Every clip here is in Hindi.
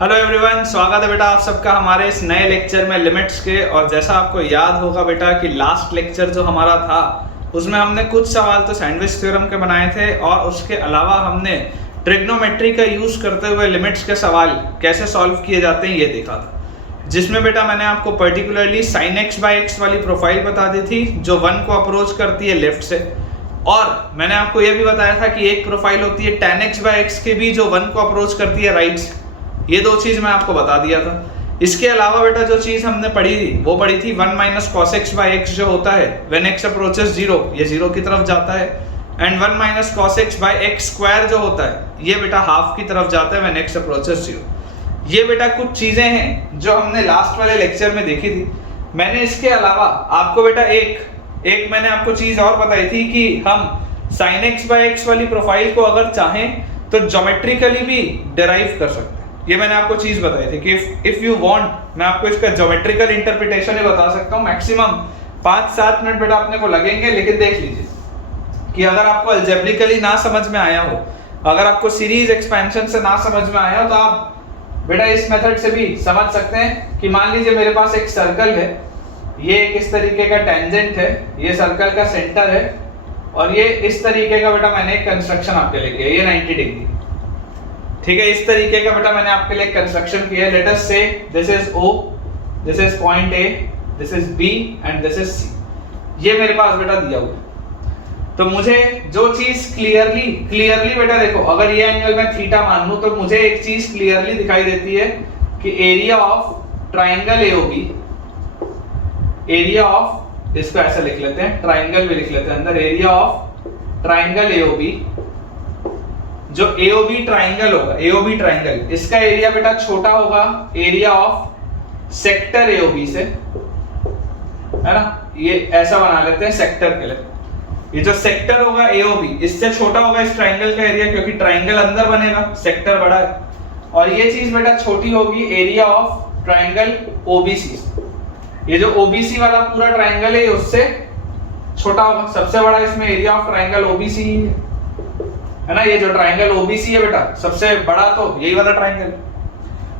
हेलो एवरीवन, स्वागत है बेटा आप सबका हमारे इस नए लेक्चर में लिमिट्स के। और जैसा आपको याद होगा बेटा कि लास्ट लेक्चर जो हमारा था उसमें हमने कुछ सवाल तो सैंडविच थ्योरम के बनाए थे और उसके अलावा हमने ट्रिग्नोमेट्री का यूज करते हुए लिमिट्स के सवाल कैसे सॉल्व किए जाते हैं ये देखा था, जिसमें बेटा मैंने आपको particularly sine x by x वाली प्रोफाइल बता दी थी जो 1 को अप्रोच करती है लेफ्ट से, और मैंने आपको यह भी बताया था कि एक प्रोफाइल होती है tan x बाई एक्स की भी जो 1 को अप्रोच करती है राइट से। ये दो चीज मैं आपको बता दिया था। इसके अलावा बेटा जो चीज हमने पढ़ी थी वो पढ़ी थी 1 minus cos x by x जो होता है व्हेन x अप्रोचेस 0, ये 0 की तरफ जाता है, and 1 minus cos x by x square जो होता है ये बेटा हाफ की तरफ जाता है व्हेन x अप्रोचेस 0। ये बेटा कुछ चीजें हैं जो हमने लास्ट वाले लेक्चर में देखी थी। मैंने इसके अलावा आपको बेटा एक मैंने आपको चीज और बताई थी कि हम साइन एक्स बाई एक्स वाली प्रोफाइल को अगर चाहें तो ज्योमेट्रिकली भी डिराइव कर सकते हैं। ये मैंने आपको चीज बताई थी कि इफ यू वांट मैं आपको इसका ज्योमेट्रिकल इंटरप्रिटेशन ही बता सकता हूँ। मैक्सिमम 5-7 मिनट बेटा अपने को लगेंगे, लेकिन देख लीजिए कि अगर आपको अलजेब्रिकली ना समझ में आया हो, अगर आपको सीरीज एक्सपेंशन से ना समझ में आया हो, तो आप बेटा इस मेथड से भी समझ सकते हैं कि मान लीजिए मेरे पास एक सर्कल है, ये एक इस तरीके का टेंजेंट है, ये सर्कल का सेंटर है, और ये इस तरीके का बेटा मैंने एक कंस्ट्रक्शन आपके लिए किया, ये 90 डिग्री, ठीक है। इस तरीके का बेटा मैंने आपके लिए कंस्ट्रक्शन किया है। लेट अस से this is O, this is point A, this is B and this is C। ये मेरे पास बेटा दिया हुआ है। तो मुझे जो चीज क्लियरली बेटा देखो, अगर ये एंगल मैं थीटा मान लूं तो मुझे एक चीज क्लियरली दिखाई देती है कि area of triangle AOB, area of, इसको ऐसे लिख लेते हैं, ट्राइंगल भी लिख लेते हैं अंदर, एरिया ऑफ ट्राइंगल AOB, जो AOB ट्राइंगल होगा, AOB ट्राइंगल, इसका एरिया बेटा छोटा होगा एरिया ऑफ सेक्टर AOB से, है ना। ये ऐसा बना लेते हैं सेक्टर के लिए। ये जो सेक्टर होगा AOB इससे छोटा होगा इस ट्राइंगल का एरिया, क्योंकि ट्राइंगल अंदर बनेगा, सेक्टर बड़ा है, और ये चीज बेटा छोटी होगी एरिया ऑफ ट्राइंगल OBC। ये जो OBC वाला पूरा ट्राइंगल है उससे छोटा होगा, सबसे बड़ा इसमें एरिया ऑफ ट्राइंगल OBC है ना। ये जो ट्राइंगल OBC है बेटा सबसे बड़ा तो यही वाला ट्राइंगल।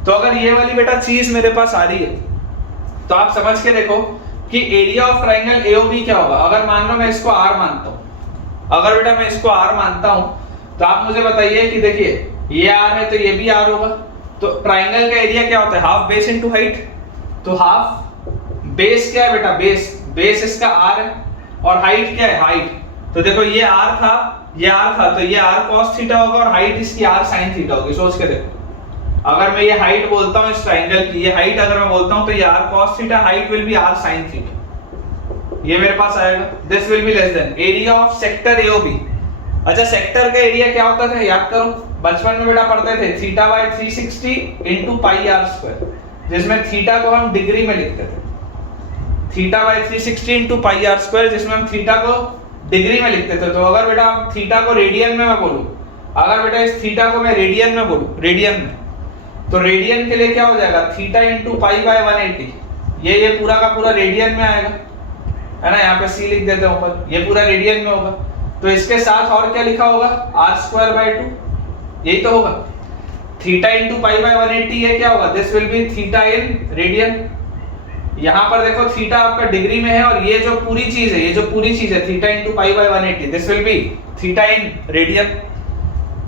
तो अगर ये वाली बेटा चीज मेरे पास आ रही है तो आप समझ के देखो कि एरिया ऑफ ट्राइंगल AOB क्या होगा। अगर मान लो मैं इसको R मानता हूं, अगर बेटा मैं इसको R मानता हूं तो आप मुझे बताइए कि देखिए ये R है तो ये भी R होगा। तो ट्राइंगल का एरिया क्या होता है, हाफ बेस इनटू हाइट। तो हाफ बेस क्या है बेटा, बेस इसका R है, और हाइट क्या है, हाइट। तो देखो ये R था, ये R था, तो ये R cos थीटा होगा और हाइट इसकी R sin थीटा होगी। सोच के देखो, अगर मैं ये हाइट बोलता हूं इस ट्राइंगल की, ये हाइट अगर मैं बोलता हूं तो ये R cos theta, height will be R sin theta, ये मेरे पास आएगा। This will be less than area of sector AOB। अच्छा, सेक्टर का एरिया क्या होता था, याद करो, बचपन में बेटा पढ़ते थे theta by 360 into pi r square, जिसमें थीटा को हम डिग्री में लिखते थे, theta by 360 into pi r square, जिसमें हम थीटा को डिग्री में लिखते थे। तो अगर बेटा थीटा को रेडियन में मैं बोलूं, अगर बेटा इस थीटा को मैं रेडियन में बोलूं, रेडियन में, तो रेडियन के लिए क्या हो जाएगा, थीटा इंटू पाई बाय 180, ये पूरा का पूरा रेडियन में आएगा, है ना। यहाँ पे C लिख देते हैं ऊपर, ये पूरा रेडियन में होगा। तो इसके साथ और क्या लिखा होगा, r स्क्वायर बाय 2, यही तो होगा। थीटा इंटू पाई बाय 180 ये क्या होगा, this will B theta in radian. यहाँ पर देखो थीटा आपका डिग्री में है, और ये जो पूरी चीज है, ये जो पूरी चीज है theta into pi by 180, this will B theta in radian.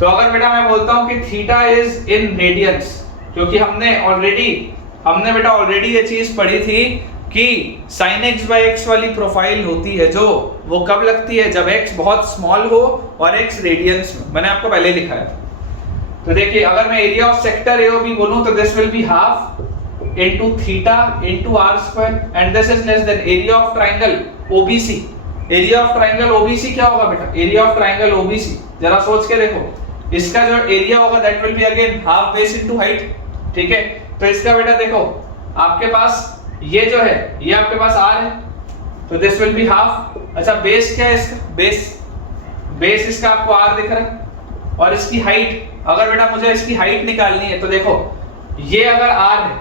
तो अगर बेटा मैं बोलता हूँ कि थीटा इज इन रेडियंस, क्योंकि हमने बेटा ऑलरेडी ये चीज पढ़ी थी कि sin x बाय x वाली प्रोफाइल होती है जो वो कब लगती है, जब x बहुत स्मॉल हो और x रेडियंस में, मैंने आपको पहले लिखाया था। तो देखिए अगर मैं एरिया ऑफ सेक्टर AOB बोलूं तो this will be half into theta into r square, and this is less than area of triangle OBC। area of triangle OBC क्या होगा बेटा, area of triangle OBC जरा सोच के देखो, इसका जो एरिया होगा that will be again half base into height, ठीक है। तो इसका बेटा देखो आपके पास ये जो है ये आपके पास R है, तो this will be half। अच्छा, बेस क्या है इसका, बेस इसका आपको R दिख रहा है, और इसकी हाइट, अगर बेटा मुझे इसकी हाइट निकालनी है तो देखो ये अगर R है,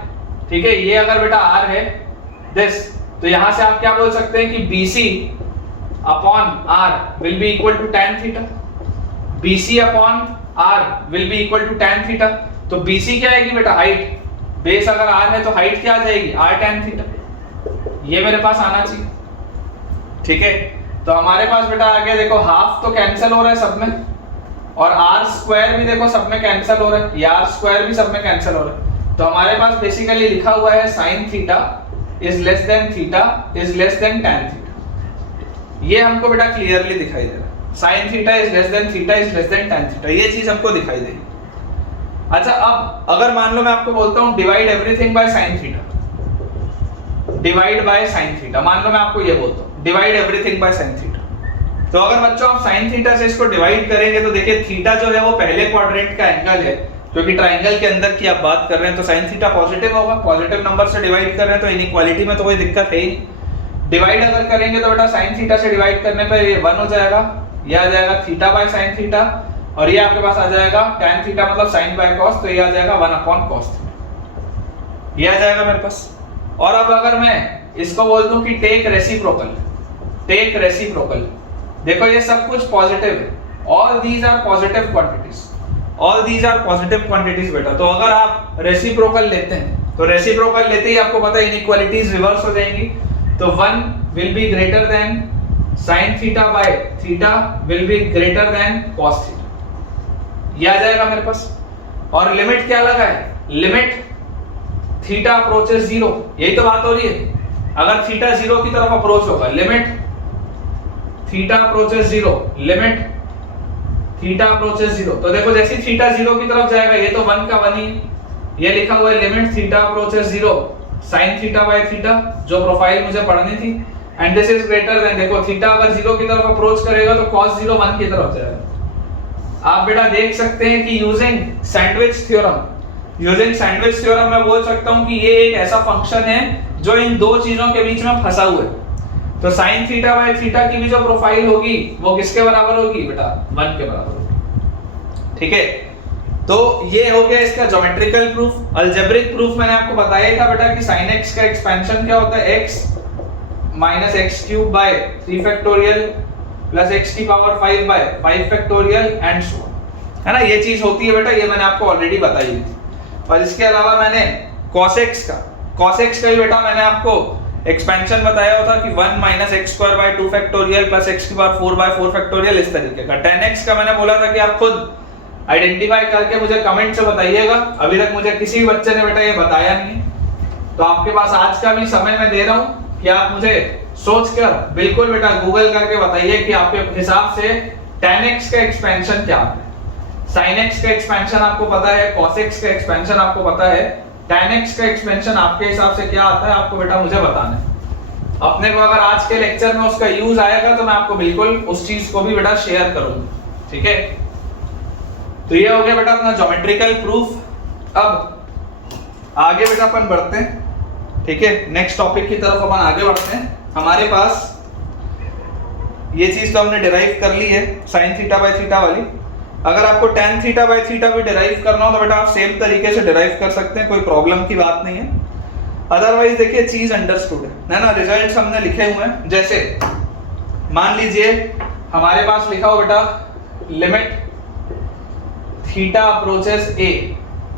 ठीक है, ये अगर बेटा R है दिस, तो यहां से आप क्या बोल सकते हैं कि BC upon R will be equal to tan theta, BC upon R will be equal to tan theta. तो BC क्या आएगी बेटा, हाइट। बेस अगर r है तो हाइट क्या आ जाएगी, r tan थीटा। ये मेरे पास आना चाहिए, ठीक है। तो हमारे पास बेटा आ गया, देखो हाफ तो कैंसिल हो रहा है सब में, और r स्क्वायर भी देखो सब में कैंसिल हो रहा है, ये r स्क्वायर भी सब में कैंसिल हो रहा है। तो हमारे पास बेसिकली लिखा हुआ है sin theta is less than theta is less than tan theta. ये हमको बेटा क्लियरली दिखाई दे रहा है, sin theta is less than theta is less than tan theta, ये चीज हमको दिखाई देगी। अच्छा, अब अगर मान लो मैं आपको बोलता हूं divide everything by sin theta, divide by sin theta, मान लो मैं आपको ये बोलता हूं divide everything by sin theta, तो अगर बच्चों आप sin थीटा से इसको डिवाइड करेंगे तो देखिए थीटा जो है वो पहले क्वाड्रेंट का एंगल है, क्योंकि ट्रायंगल के अंदर की आप बात कर रहे हैं, तो sin थीटा पॉजिटिव होगा, पॉजिटिव नंबर से डिवाइड कर रहे हैं तो इनइक्वालिटी में तो कोई दिक्कत है ही। डिवाइड अगर करेंगे तो बेटा sin थीटा से डिवाइड करने पर ये 1 हो जाएगा, ये आ जाएगा थीटा बाय sin थीटा, और ये आपके पास आ जाएगा tan थीटा मतलब sin बाय cos, तो ये आ जाएगा 1 अपॉन cos थीटा, ये आ जाएगा मेरे पास। और अब अगर मैं इसको बोल दूं कि टेक रेसिप्रोकल, टेक रेसिप्रोकल, देखो ये सब कुछ पॉजिटिव है, all these are positive quantities, all these are positive quantities बेटा। तो अगर आप रेसिप्रोकल लेते हैं तो रेसिप्रोकल लेते ही आपको पता है इनइक्वालिटीज रिवर्स हो जाएंगी, तो 1 will be greater than sin theta by theta will be greater than cos theta, ये आ जाएगा मेरे पास। और लिमिट क्या लगा है, लिमिट थीटा अप्रोचेस 0, यही तो बात हो रही है। अगर थीटा 0 की तरफ अप्रोच होगा, limit theta approaches 0, limit theta approaches 0, तो देखो जैसे थीटा 0 की तरफ जाएगा, ये तो 1 का 1 ही, ये लिखा हुआ है limit theta approaches 0 sin theta by theta, जो प्रोफाइल मुझे पढ़नी थी, and this is greater than, देखो थीटा अगर 0 की तरफ अप्रोच करेगा तो cos 0 1 की तरफ जाएगा। आप बेटा देख सकते हैं कि using sandwich theorem, using sandwich theorem मैं बोल सकता हूं कि ये एक ऐसा फंक्शन है जो इन दो चीजों के बीच में फंसा हुआ है। तो sin थीटा बाय थीटा की भी जो प्रोफाइल होगी वो किसके बराबर होगी बेटा, 1 के बराबर होगी, ठीक है। तो ये हो गया इसका ज्योमेट्रिकल प्रूफ। अलजेब्रिक प्रूफ मैंने आपको बताया था बेटा कि sin x का एक्सपेंशन क्या होता है, x minus x cube by 3 factorial plus x की power 5 by 5 factorial and so on, है ना, ये चीज होती है बेटा, ये मैंने आपको ऑलरेडी बताई थी। और इसके अलावा मैंने cos x का ही बेटा मैंने आपको एक्सपेंशन बताया होता कि 1 minus x square by 2 factorial plus x की पावर 4 बाय 4 फैक्टोरियल, इस तरीके का। tan x का मैंने बोला था कि आप खुद आइडेंटिफाई करके मुझे कमेंट से बताइएगा, अभी तक मुझे किसी भी बच्चे ने बेटा ये बताया नहीं, तो आपके पास आज का भी समय मैं दे रहा हूं कि आप मुझे सोचकर बिल्कुल बेटा गूगल करके बताइए कि आपके हिसाब से tan x का एक्सपेंशन क्या है, sin x का एक्सपेंशन आपको पता है, cos x का एक्सपेंशन आपको पता है, tan x का एक्सपेंशन आपके हिसाब से क्या आता है आपको बेटा मुझे बताना है। अपने को अगर आज के लेक्चर में उसका यूज आएगा तो मैं आपको बिल्कुल उस चीज को भी बेटा शेयर करूंगा, ठीक है। तो ये हो गया बेटा अपना ज्योमेट्रिकल प्रूफ। अब आगे बेटा अपन बढ़ते हैं, ठीक है, नेक्स्ट टॉपिक की तरफ अपन आगे बढ़ते हैं। हमारे पास ये चीज तो हमने डिराइव कर ली है sin थीटा बाय थीटा वाली। अगर आपको tan थीटा बाय थीटा भी डिराइव करना हो तो बेटा आप सेम तरीके से डिराइव कर सकते हैं, कोई प्रॉब्लम की बात नहीं है। अदरवाइज देखिए चीज अंडरस्टूड है ना, रिजल्ट्स हमने लिखे हुए हैं। जैसे मान लीजिए हमारे पास लिखा हो बेटा limit theta approaches a,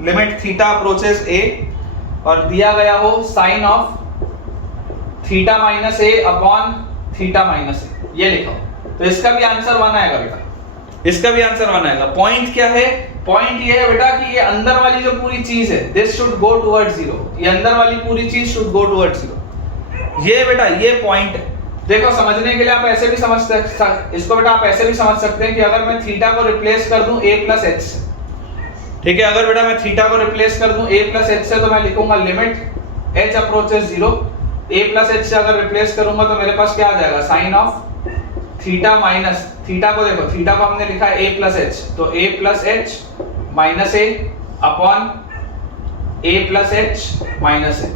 limit theta approaches a, और दिया गया हो sine of theta minus a upon theta minus a, ये लिखा हो, तो इसका भी आंसर 1 आएगा बेटा, इसका भी आंसर 1 आएगा। पॉइंट क्या है, पॉइंट ये है बेटा कि ये अंदर वाली जो पूरी चीज है दिस शुड गो टुवर्ड्स 0, ये अंदर वाली पूरी चीज शुड गो टुवर्ड्स 0, ये बेटा ये पॉइंट है। देखो समझने के लिए आप ऐसे भी समझ सकते हैं इसको बेटा, आप ऐसे भी समझ सकते हैं कि अगर मैं थीटा को रिप्लेस कर दूं a प्लस h से, ठीक है, अगर बेटा मैं थीटा को रिप्लेस कर दूं a प्लस h से, तो मैं लिखूंगा limit h approaches 0, a plus h से अगर रिप्लेस करूंगा तो मेरे पास क्या आ जाएगा sine of theta minus, theta को देखो, थीटा को हमने लिखा है a प्लस h, तो a plus h minus a upon a plus h minus a।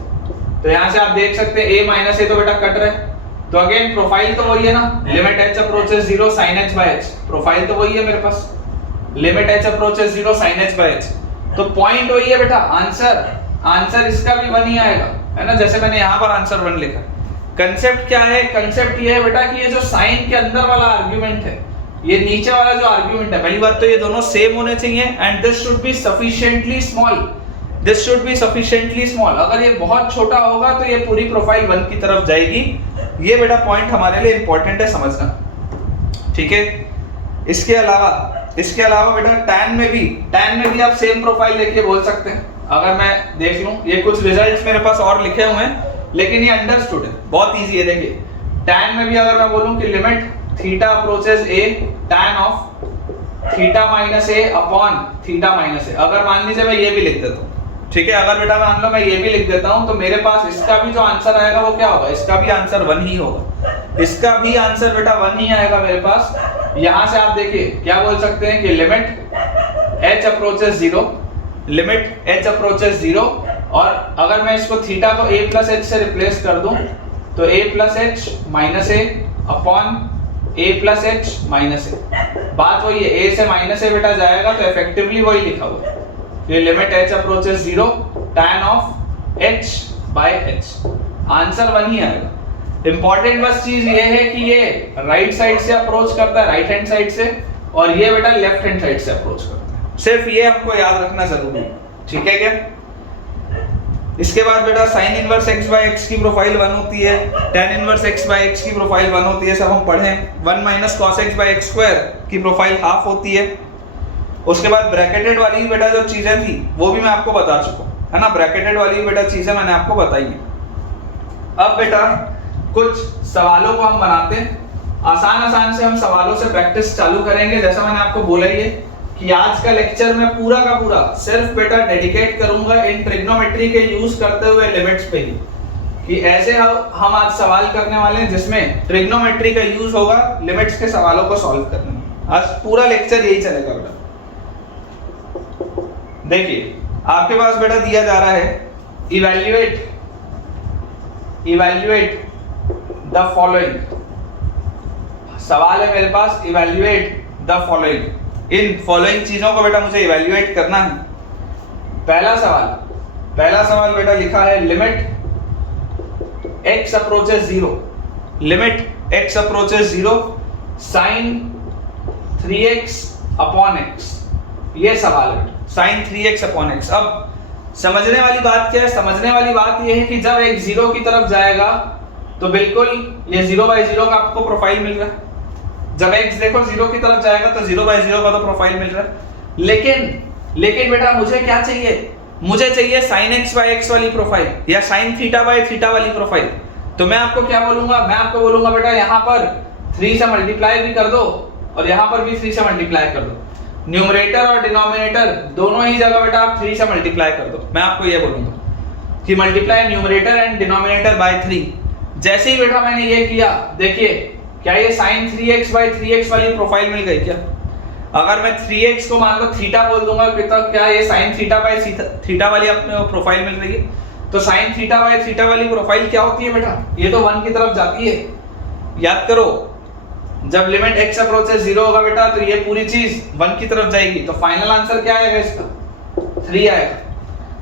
तो यहां से आप देख सकते हैं a माइनस a तो बेटा कट रहा है, तो अगेन प्रोफाइल तो वही है ना, limit h approaches 0 sin h by h, profile तो वही है मेरे पास, limit h approaches 0 sin h by h, तो पॉइंट वही है बेटा। आंसर इसका भी 1 ही आएगा, है ना, जैसे मैंने यहां पर आंसर 1 लिखा। कंसेप्ट क्या है, कंसेप्ट ये है बेटा कि ये जो साइन के अंदर वाला आर्गुमेंट है ये नीचे वाला जो आर्ग्यूमेंट है, पहली बात तो ये दोनों सेम होने चाहिए and this should be sufficiently small, this should be sufficiently small. अगर ये बहुत छोटा होगा तो ये पूरी प्रोफाइल 1 की तरफ जाएगी। ये बेटा पॉइंट हमारे लिए इंपॉर्टेंट है समझना, ठीक है। इसके अलावा बेटा टैन में भी आप सेम प्रोफाइल लेके बोल सकते हैं। अगर मैं देख लूं, ये कुछ रिजल्ट्स मेरे पास और लिखे हुए हैं लेकिन ये अंडरस्टूड है, बहुत इजी है। देखिए टैन में भी अगर मैं बोलूं कि limit theta approaches A tan of theta minus A upon theta minus A, अगर मान लीजिए मैं ये भी लिख देता हूं, ठीक है, अगर बेटा मान लो मैं ये भी लिख देता हूं तो मेरे पास इसका भी जो आंसर आएगा वो क्या होगा, इसका भी आंसर 1 ही होगा, इसका भी आंसर बेटा 1 ही आएगा मेरे पास। यहां से आप देखिए क्या बोल सकते हैं कि limit h approaches 0, limit h approaches 0, और अगर मैं इसको थीटा को a प्लस h से रिप्लेस कर दूं तो a plus h minus a upon a plus h minus a। बात वही है, a से माइनस a बेटा जाएगा तो इफेक्टिवली वही लिखा हुआ है, ये limit h approaches 0 tan of h by h, answer 1 ही आएगा। इंपॉर्टेंट बस चीज ये है कि ये राइट साइड से अप्रोच करता है, राइट हैंड साइड से, और ये बेटा लेफ्ट हैंड साइड से अप्रोच करता है, सिर्फ ये हमको याद रखना जरूरी है, ठीक है क्या। इसके बाद बेटा sine inverse x by x की प्रोफाइल 1 होती है, tan inverse x by x की प्रोफाइल 1 होती है, सब हम पढ़े। 1 minus cos x by x square की प्रोफाइल हाफ होती है। उसके बाद ब्रैकेटेड वाली बेटा जो चीजें थी वो भी मैं आपको बता चुका हूं, है ना, ब्रैकेटेड वाली बेटा चीजें मैंने आपको बताई है। अब बेटा कुछ सवालों को हम बनाते हैं, आसान से हम सवालों से प्रैक्टिस चालू करेंगे। जैसा मैंने आपको बोला ही है कि आज का लेक्चर मैं पूरा का पूरा सिर्फ बेटा डेडिकेट करूंगा इन ट्रिग्नोमेट्री के यूज करते हुए लिमिट्स पे ही, कि ऐसे हम आज सवाल करने वाले हैं जिसमें ट्रिग्नोमेट्री का यूज होगा लिमिट्स के सवालों को सॉल्व करने में। आज पूरा लेक्चर यही चलेगा बेटा। देखिए आपके पास बेटा दिया जा रहा है इवैल्यूएट द फॉलोइंग, सवाल है मेरे पास इवैल्यूएट द फॉलोइंग, इन फॉलोइंग चीजों को बेटा मुझे इवैल्यूएट करना है। पहला सवाल बेटा लिखा है limit x approaches 0, limit x approaches 0 sin 3x upon x, ये सवाल है sin 3x अपॉन x। अब समझने वाली बात क्या है, समझने वाली बात ये है कि जब x 0 की तरफ जाएगा तो बिल्कुल ये 0/0 का आपको प्रोफाइल मिल रहा है, जब x देखो 0 की तरफ जाएगा तो 0/0 का तो प्रोफाइल मिल रहा है। लेकिन बेटा मुझे क्या चाहिए, मुझे चाहिए sin x by x वाली प्रोफाइल या sin थीटा by थीटा वाली प्रोफाइल। तो मैं आपको क्या बोलूंगा, मैं आपको बोलूंगा बेटा यहाँ पर 3 से मल्टीप्लाई भी कर दो और यहाँ पर भी 3 से मल्टीप्लाई कर दो, न्यूमरेटर और डिनोमिनेटर दोनों ही जगह बेटा आप 3 से मल्टीप्लाई कर दो। मैं आपको ये बोलूंगा कि multiply numerator and denominator by 3। जैसे ही बेटा मैंने ये किया, देखिए क्या ये sin 3x by 3x वाली प्रोफाइल मिल गई क्या। अगर मैं 3x को मान लो थीटा बोल दूंगा तो क्या ये sin थीटा by थीटा वाली अपने प्रोफाइल मिल रही है। तो sin थीटा by थीटा वाली प्रोफाइल क्या होती है बेटा, ये तो 1 की तरफ जाती है। याद करो जब लिमिट x अप्रोचेस 0 होगा बेटा तो ये पूरी चीज 1 की तरफ जाएगी, तो फाइनल आंसर क्या आएगा इसका 3 आएगा।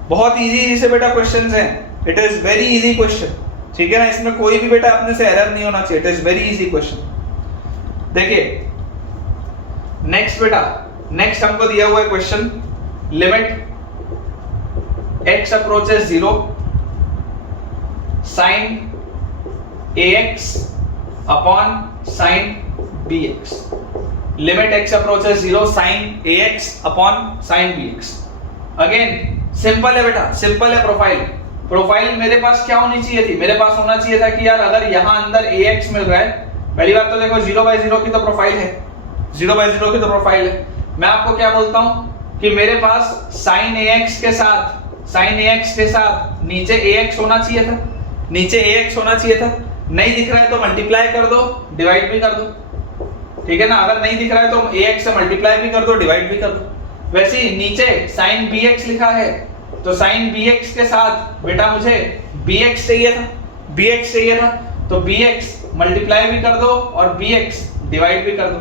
बहुत इजी से बेटा क्वेश्चंस हैं, it is very easy question, ठीक है ना, इसमें कोई भी बेटा अपने से एरर नहीं होना चाहिए, it is very easy question. देखिए नेक्स्ट हमको दिया हुआ है question limit x approaches 0 sin ax upon sin bx, limit x approaches 0 sin ax upon sin bx। Again simple है बेटा, सिंपल है। प्रोफाइल मेरे पास क्या होनी चाहिए थी, मेरे पास होना चाहिए था कि यार अगर यहाँ अंदर ax मिल रहा है, पहली बात तो देखो 0/0 की तो प्रोफाइल है, 0/0 की तो प्रोफाइल है। मैं आपको क्या बोलता हूँ कि मेरे पास sin ax के साथ नीचे ax होना चाहिए था, नीचे ax होना चाहिए था। नहीं दिख रहा है तो मल्टीप्लाई कर दो, डिवाइड भी कर दो, ठीक है ना। अगर नहीं दिख रहा है तो ax से मल्टीप्लाई भी कर दो, डिवाइड भी कर दो। वैसे ही नीचे sin bx लिखा है तो sin bx के साथ बेटा मुझे bx चाहिए था, तो bx मल्टीप्लाई भी कर दो और bx डिवाइड भी कर दो।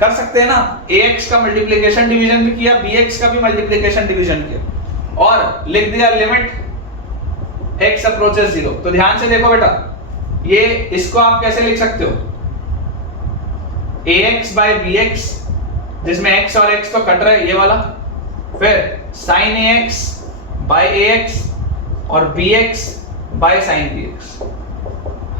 कर सकते हैं ना, ax का मल्टीप्लिकेशन डिवीजन भी किया, bx का भी मल्टीप्लिकेशन डिवीजन किया और लिख दिया लिमिट x अप्रोचेस 0। तो ध्यान से देखो बेटा, ये इसको आप कैसे लिख सकते हो, ax बाय bx, जिसमें x और x तो कट रहा है ये वाला, फिर sin ax बाय ax और bx बाय sin bx।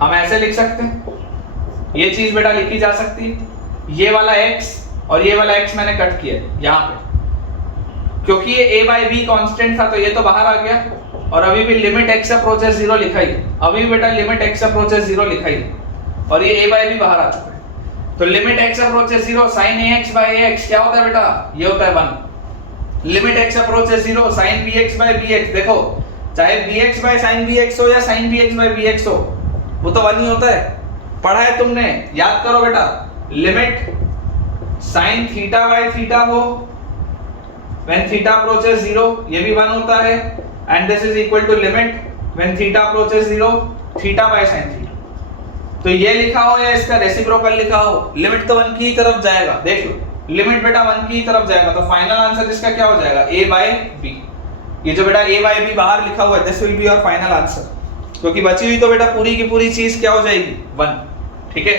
हम ऐसे लिख सकते हैं, ये चीज बेटा लिखी जा सकती है, ये वाला x और ये वाला x मैंने कट किया यहाँ पे, क्योंकि ये a बाय b कांस्टेंट था तो ये तो बाहर आ गया, और अभी भी लिमिट x अप्रोचेस 0 लिखा ही, अभी बेटा लिमिट x अप्रोचेस 0 लिखा ही, और ये a बाय b बाहर आ चुका है। तो limit x approaches 0 sin ax by ax क्या होता है बेटा, ये होता है 1। Limit x approaches 0 sin bx by bx, देखो चाहे bx बाय sin bx हो या sin bx बाय bx हो, वो तो 1 ही होता है, पढ़ा है तुमने, याद करो बेटा। Limit sin theta by theta हो when थीटा अप्रोचेस 0, ये भी 1 होता है, and this is equal to limit when theta approaches 0 theta by sin theta. तो ये लिखा हो या इसका रेसिप्रोकल लिखा हो, लिमिट तो 1 की ही तरफ जाएगा, देख लो लिमिट बेटा 1 की ही तरफ जाएगा, तो फाइनल आंसर इसका क्या हो जाएगा, a बाय b। ये जो बेटा a बाय b बाहर लिखा हुआ है, this will be your final answer, क्योंकि बची हुई तो बेटा पूरी की पूरी चीज क्या हो जाएगी, 1। ठीक है,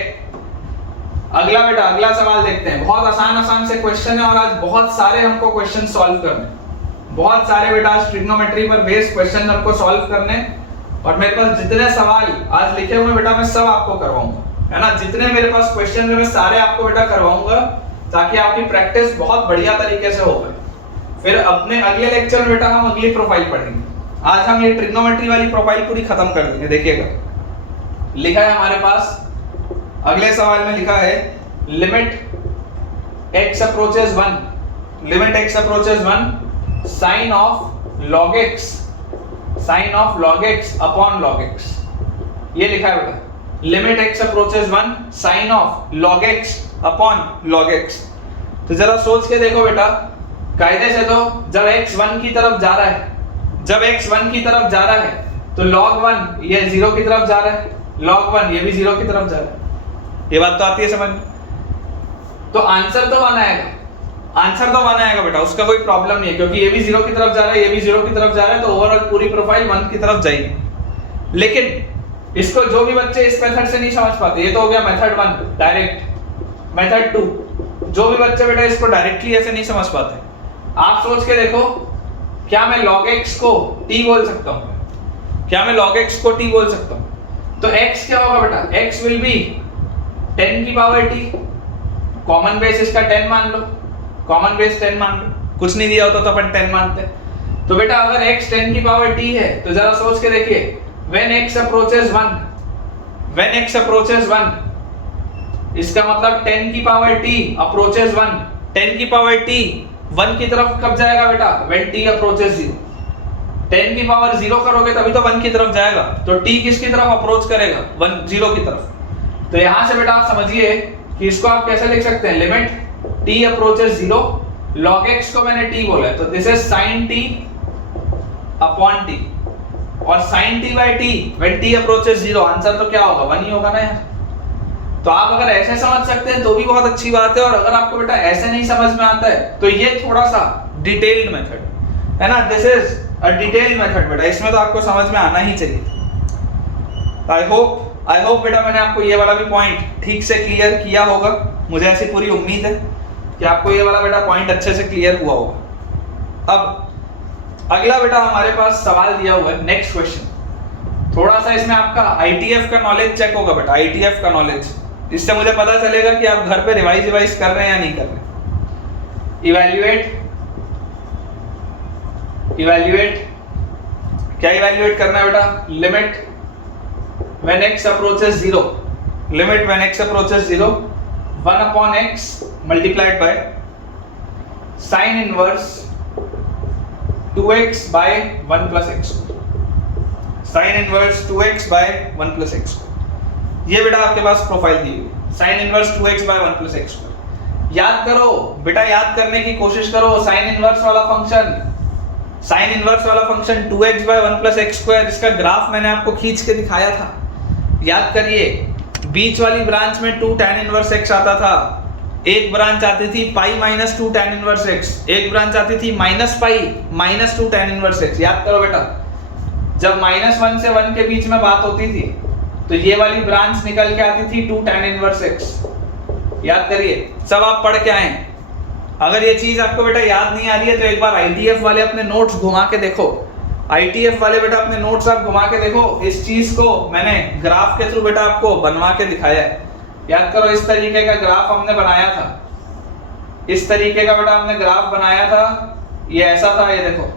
अगला बेटा अगला सवाल देखते हैं। बहुत आसान से क्वेश्चन है और आज बहुत सारे हमको क्वेश्चन सॉल्व करने, बहुत सारे बेटा आज ट्रिग्नोमेट्री पर बेस्ड क्वेश्चन हमको सॉल्व करने, और मेरे पास जितने सवाल आज लिखे हुए बेटा मैं सब आपको करवाऊंगा, है ना। जितने मेरे पास क्वेश्चन है मैं सारे आपको बेटा करवाऊंगा, ताकि आपकी प्रैक्टिस बहुत बढ़िया तरीके से हो पाए। फिर अपने अगले लेक्चर में बेटा हम अगली प्रोफाइल पढ़ेंगे। आज हम ये ट्रिग्नोमेट्री वाली प्रोफाइल पूरी खत्म कर देंगे। देखिएगा लिखा है हमारे पास, अगले सवाल में लिखा है limit x approaches 1, limit x approaches 1 sine of log x, sine of log x upon log x, ये लिखा है बेटा। Limit x approaches 1 sine of log x upon log x। तो जरा सोच के देखो बेटा, कायदे से तो जब x 1 की तरफ जा रहा है, जब x 1 की तरफ जा रहा है तो log 1 ये 0 की तरफ जा रहा है, log 1 ये भी 0 की तरफ जा रहा है, ये बात तो आती है समझ में। तो आंसर तो 1 आएगा, आंसर तो 1 आएगा बेटा, उसका कोई प्रॉब्लम नहीं है, क्योंकि ये भी 0 की तरफ जा रहा है, ये भी 0 की तरफ जा रहा है, तो ओवरऑल पूरी प्रोफाइल 1 की तरफ जाएगी। लेकिन इसको जो भी बच्चे इस मेथड से नहीं समझ पाते, ये तो हो गया मेथड 1 डायरेक्ट, मेथड 2 जो भी बच्चे बेटा इसको डायरेक्टली ऐसे नहीं समझ पाते, आप सोच के देखो, क्या मैं log x को t बोल सकता हूं, क्या मैं log x को t बोल सकता हूं? तो x क्या होगा बेटा, x विल बी 10 की पावर t, कॉमन बेस इसका 10 मान लो, कॉमन बेस 10 मान लो, कुछ नहीं दिया होता तो अपन 10 मानते। तो बेटा अगर x 10 की पावर t है तो जरा सोच के देखिए, when x approaches 1, when x approaches 1, इसका मतलब 10 की पावर t approaches 1, 10 की पावर t 1 की तरफ कब जाएगा बेटा, when t approaches 0। 10 की पावर 0 करोगे तभी तो 1 की तरफ जाएगा, तो t किसकी तरफ अप्रोच करेगा, 1 0 की तरफ। तो यहां से बेटा आप समझिए कि इसको आप कैसे लिख सकते हैं, limit t approaches 0, log x को मैंने t बोला है, तो this is sin t upon t, और sin t by t when t approaches 0, answer तो क्या होगा, 1 ही होगा ना यार। तो आप अगर ऐसे समझ सकते हैं तो भी बहुत अच्छी बात है, और अगर आपको बेटा ऐसे नहीं समझ में आता है तो ये थोड़ा सा डिटेल्ड मेथड है ना, this is a detailed method बेटा, इसमें तो आपको समझ में आना ही चाहिए। आई होप बेटा मैंने आपको ये वाला भी पॉइंट ठीक से क्लियर किया होगा, मुझे ऐसी पूरी उम्मीद है कि आपको ये वाला बेटा पॉइंट अच्छे से क्लियर हुआ होगा। अब अगला बेटा हमारे पास सवाल दिया हुआ है, नेक्स्ट क्वेश्चन, थोड़ा सा इसमें आपका आईटीएफ का नॉलेज चेक होगा बेटा, आईटीएफ का नॉलेज, इससे मुझे पता चलेगा कि आप घर पे रिवाइज कर रहे हैं या नहीं कर रहे। इवैल्यूएट क्या इवैल्यूएट करना है बेटा, limit when x approaches 0, limit when x approaches 0, 1 upon x multiplied by sin inverse 2x by 1 plus x, sin inverse 2x by 1 plus x। ये बेटा आपके पास प्रोफाइल दी हुई, sin inverse 2x by 1 plus x। याद करो बेटा, याद करने की कोशिश करो, sin inverse वाला फंक्शन, sin inverse वाला function 2x by 1 plus x square, इसका ग्राफ मैंने आपको खींच के दिखाया था, याद करिए। बीच वाली ब्रांच में 2 tan इनवर्स x आता था, एक ब्रांच आती थी pi minus 2 tan inverse x, एक ब्रांच आती थी minus pi minus 2 tan inverse x। याद करो बेटा, जब -1 से 1 के बीच में बात होती थी तो ये वाली ब्रांच निकल के आती थी 2 tan इनवर्स x, याद करिए, सब आप पढ़ के आए। अगर ये चीज आपको बेटा याद नहीं आ रही है तो एक बार आईटीएफ वाले अपने नोट्स घुमा के देखो। आईटीएफ वाले बेटा अपने नोट्स आप घुमा के देखो, इस चीज को मैंने ग्राफ के थ्रू बेटा आपको बनवा के दिखाया है। याद करो, इस तरीके का ग्राफ हमने बनाया था, इस तरीके का बेटा हमने ग्राफ बनाया था, ये ऐसा था, ये देखो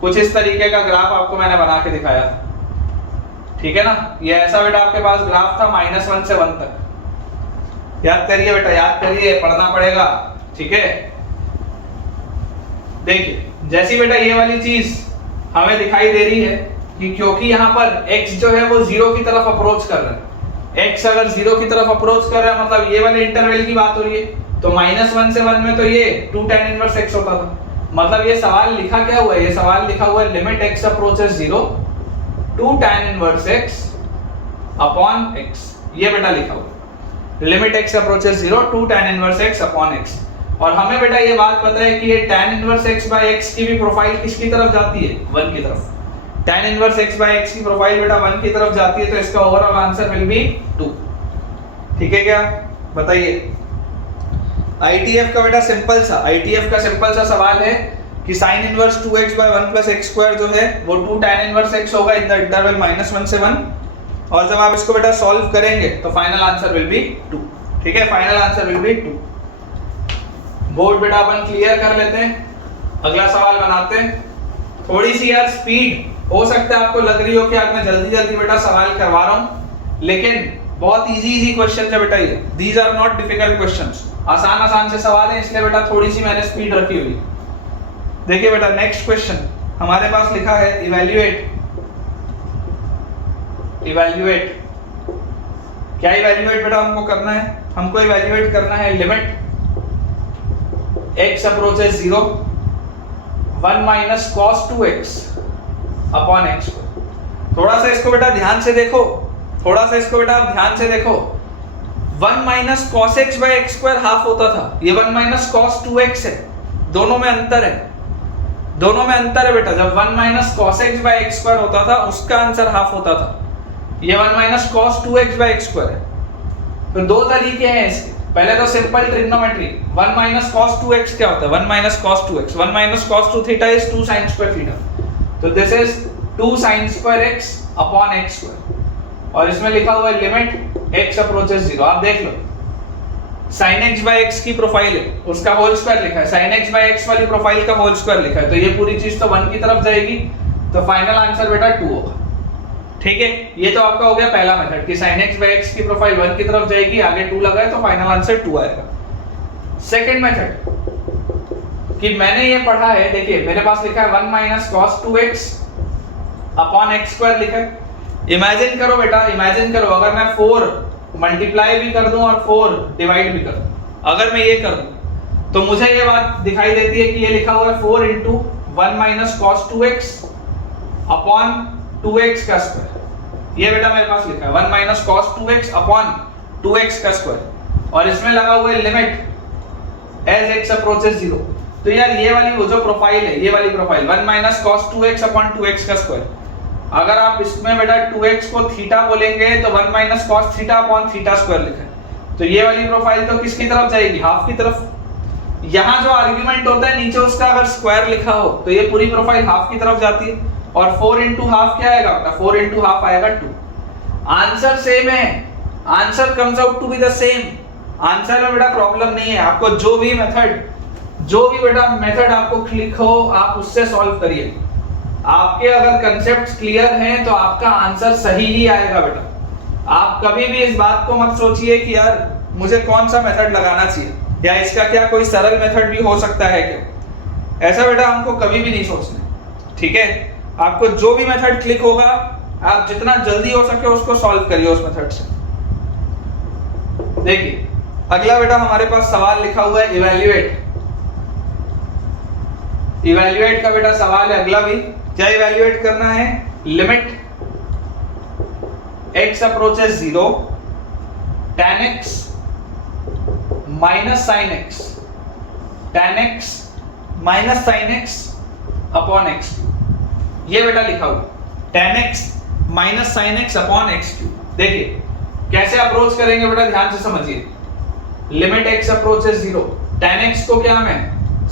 कुछ इस तरीके का ग्राफ आपको मैंने बना के दिखाया था, ठीक है ना। ये ऐसा बेटा आपके पास ग्राफ था -1 से 1 तक। याद करिए बेटा, याद करिए, पढ़ना पड़ेगा, ठीक है। देखिए जैसी बेटा ये वाली चीज हमें दिखाई दे रही है कि क्योंकि यहाँ पर x जो है वो 0 की तरफ अप्रोच कर रहा है, x अगर 0 की तरफ अप्रोच कर रहा है मतलब ये वाले इंटरवल की बात हो रही है, तो -1 से 1 में तो ये 2 tan इनवर्स x होता था। मतलब ये सवाल लिखा क्या हुआ है, ये सवाल लिखा हुआ है limit x approaches 0 2 tan inverse x upon x, ये बेटा लिखा हुआ है limit x approaches 0 2 tan inverse x upon x। और हमें बेटा ये बात पता है कि ये tan inverse x by x की भी प्रोफाइल किसकी तरफ जाती है, 1 की तरफ। tan inverse x by x की प्रोफाइल बेटा 1 की तरफ जाती है, तो इसका ओवरऑल आंसर विल बी 2। ठीक है क्या, बताइए। आईटीएफ का बेटा सिंपल सा, आईटीएफ का सिंपल सा सवाल है कि sin inverse 2x by 1 plus x square जो है वो 2 tan इनवर्स x होगा इन द इंटरवल -1 से 1, और जब आप इसको बेटा सॉल्व करेंगे तो फाइनल आंसर विल बी 2। ठीक है, final answer will B 2। Board बेटा अपन क्लियर कर लेते हैं, अगला सवाल बनाते हैं। थोड़ी सी यार स्पीड हो सकता है आपको लग रही हो कि आज मैं जल्दी जल्दी बेटा सवाल करवा रहा हूं, लेकिन बहुत इजी क्वेश्चन है बेटा ये, these are not difficult questions, आसान से सवाल है, इसलिए बेटा थोड़ी सी मैंने स्पीड रखी हुई। देखिए बेटा नेक्स्ट क्वेश्चन हमारे पास लिखा है इवैल्यूएट। इवैल्यूएट क्या इवैल्यूएट बेटा हमको करना है, हमको इवैल्यूएट करना है limit x approaches 0 1 minus cos 2x upon x। थोड़ा सा इसको बेटा ध्यान से देखो, थोड़ा सा इसको बेटा आप ध्यान से देखो। 1 minus cos x by x square half होता था, ये 1 माइनस cos 2x है, दोनों में अंतर है, दोनों में अंतर है बेटा। जब 1 minus cos x by x square होता था उसका आंसर हाफ होता था, ये 1 minus cos 2x by x square है। तो दो तरीके हैं इसके, पहले तो simple trigonometry, 1 minus cos 2x क्या होता है, 1 minus cos 2x, 1 minus cos 2 theta is 2 sin square theta, तो this is 2 sin square x upon x square, और इसमें लिखा हुआ है लिमिट x अप्रोचेस 0। आप देख लो sin x by x की प्रोफाइल है, उसका होल स्क्वायर लिखा है, sin x by x वाली प्रोफाइल का होल स्क्वायर लिखा है, तो ये पूरी चीज तो 1 की तरफ जाएगी, तो फाइनल आंसर बेटा 2 होगा। ठीक है, ये तो आपका हो गया पहला मेथड कि sin x by x की प्रोफाइल 1 की तरफ जाएगी, आगे 2 लगाए तो फाइनल आंसर 2 आएगा। सेकंड मेथड कि मैंने ये पढ़ा है, देखिए मेरे पास लिखा है 1 minus cos 2x upon x square लिखा है। इमेजिन करो बेटा, इमेजिन करो अगर मैं 4 मल्टीप्लाई भी कर दूं और 4 डिवाइड भी कर दूं, अगर मैं ये कर दूं तो मुझे ये बात दिखाई देती है कि ये लिखा हुआ है 4 into 1 minus cos 2x upon 2x का स्क्वायर, ये बेटा मेरे पास लिखा है 1 minus cos 2x upon 2x का स्क्वायर, और इसमें लगा हुआ है लिमिट एज x अप्रोचेस 0। तो यार ये वाली वो जो प्रोफाइल है, ये वाली profile 1 minus cos 2x upon 2x का स्क्वायर, अगर आप इसमें बेटा 2x को थीटा बोलेंगे तो 1 minus cos theta upon theta square लिखा है, तो ये वाली प्रोफाइल तो किसकी तरफ जाएगी, हाफ की तरफ। यहाँ जो आर्गुमेंट होता है नीचे उसका अगर स्क्वायर लिखा हो तो ये पूरी प्रोफाइल हाफ की तरफ जाती है, और 4 into हाफ क्या आएगा आपका, 4 into हाफ आएगा 2। आंसर सेम है, answer comes out to be the same. Answer में बेटा प्रॉब्लम नहीं है, आपको जो भी बेटा मेथड आपको क्लिक हो आप उससे सॉल्व करिए। आपके अगर कंसेप्ट क्लियर हैं तो आपका आंसर सही ही आएगा बेटा। आप कभी भी इस बात को मत सोचिए कि यार मुझे कौन सा मेथड लगाना चाहिए या इसका क्या कोई सरल मेथड भी हो सकता है क्या, ऐसा बेटा हमको कभी भी नहीं सोचना। ठीक है, आपको जो भी मेथड क्लिक होगा आप जितना जल्दी हो सके उसको सॉल्व करिए उस मेथड से। देखिए अगला बेटा हमारे पास सवाल लिखा हुआ है इवैल्यूएट। इवैल्यूएट का बेटा सवाल है अगला भी, क्या इवैल्यूएट करना है, limit x approaches 0 tan x minus sin x, tan x minus sin x upon x, ये बेटा लिखा हुआ tan x minus sin x upon x cube. देखिए कैसे अप्रोच करेंगे बेटा, ध्यान से समझिए। Limit x approaches 0, tan x को क्या मैं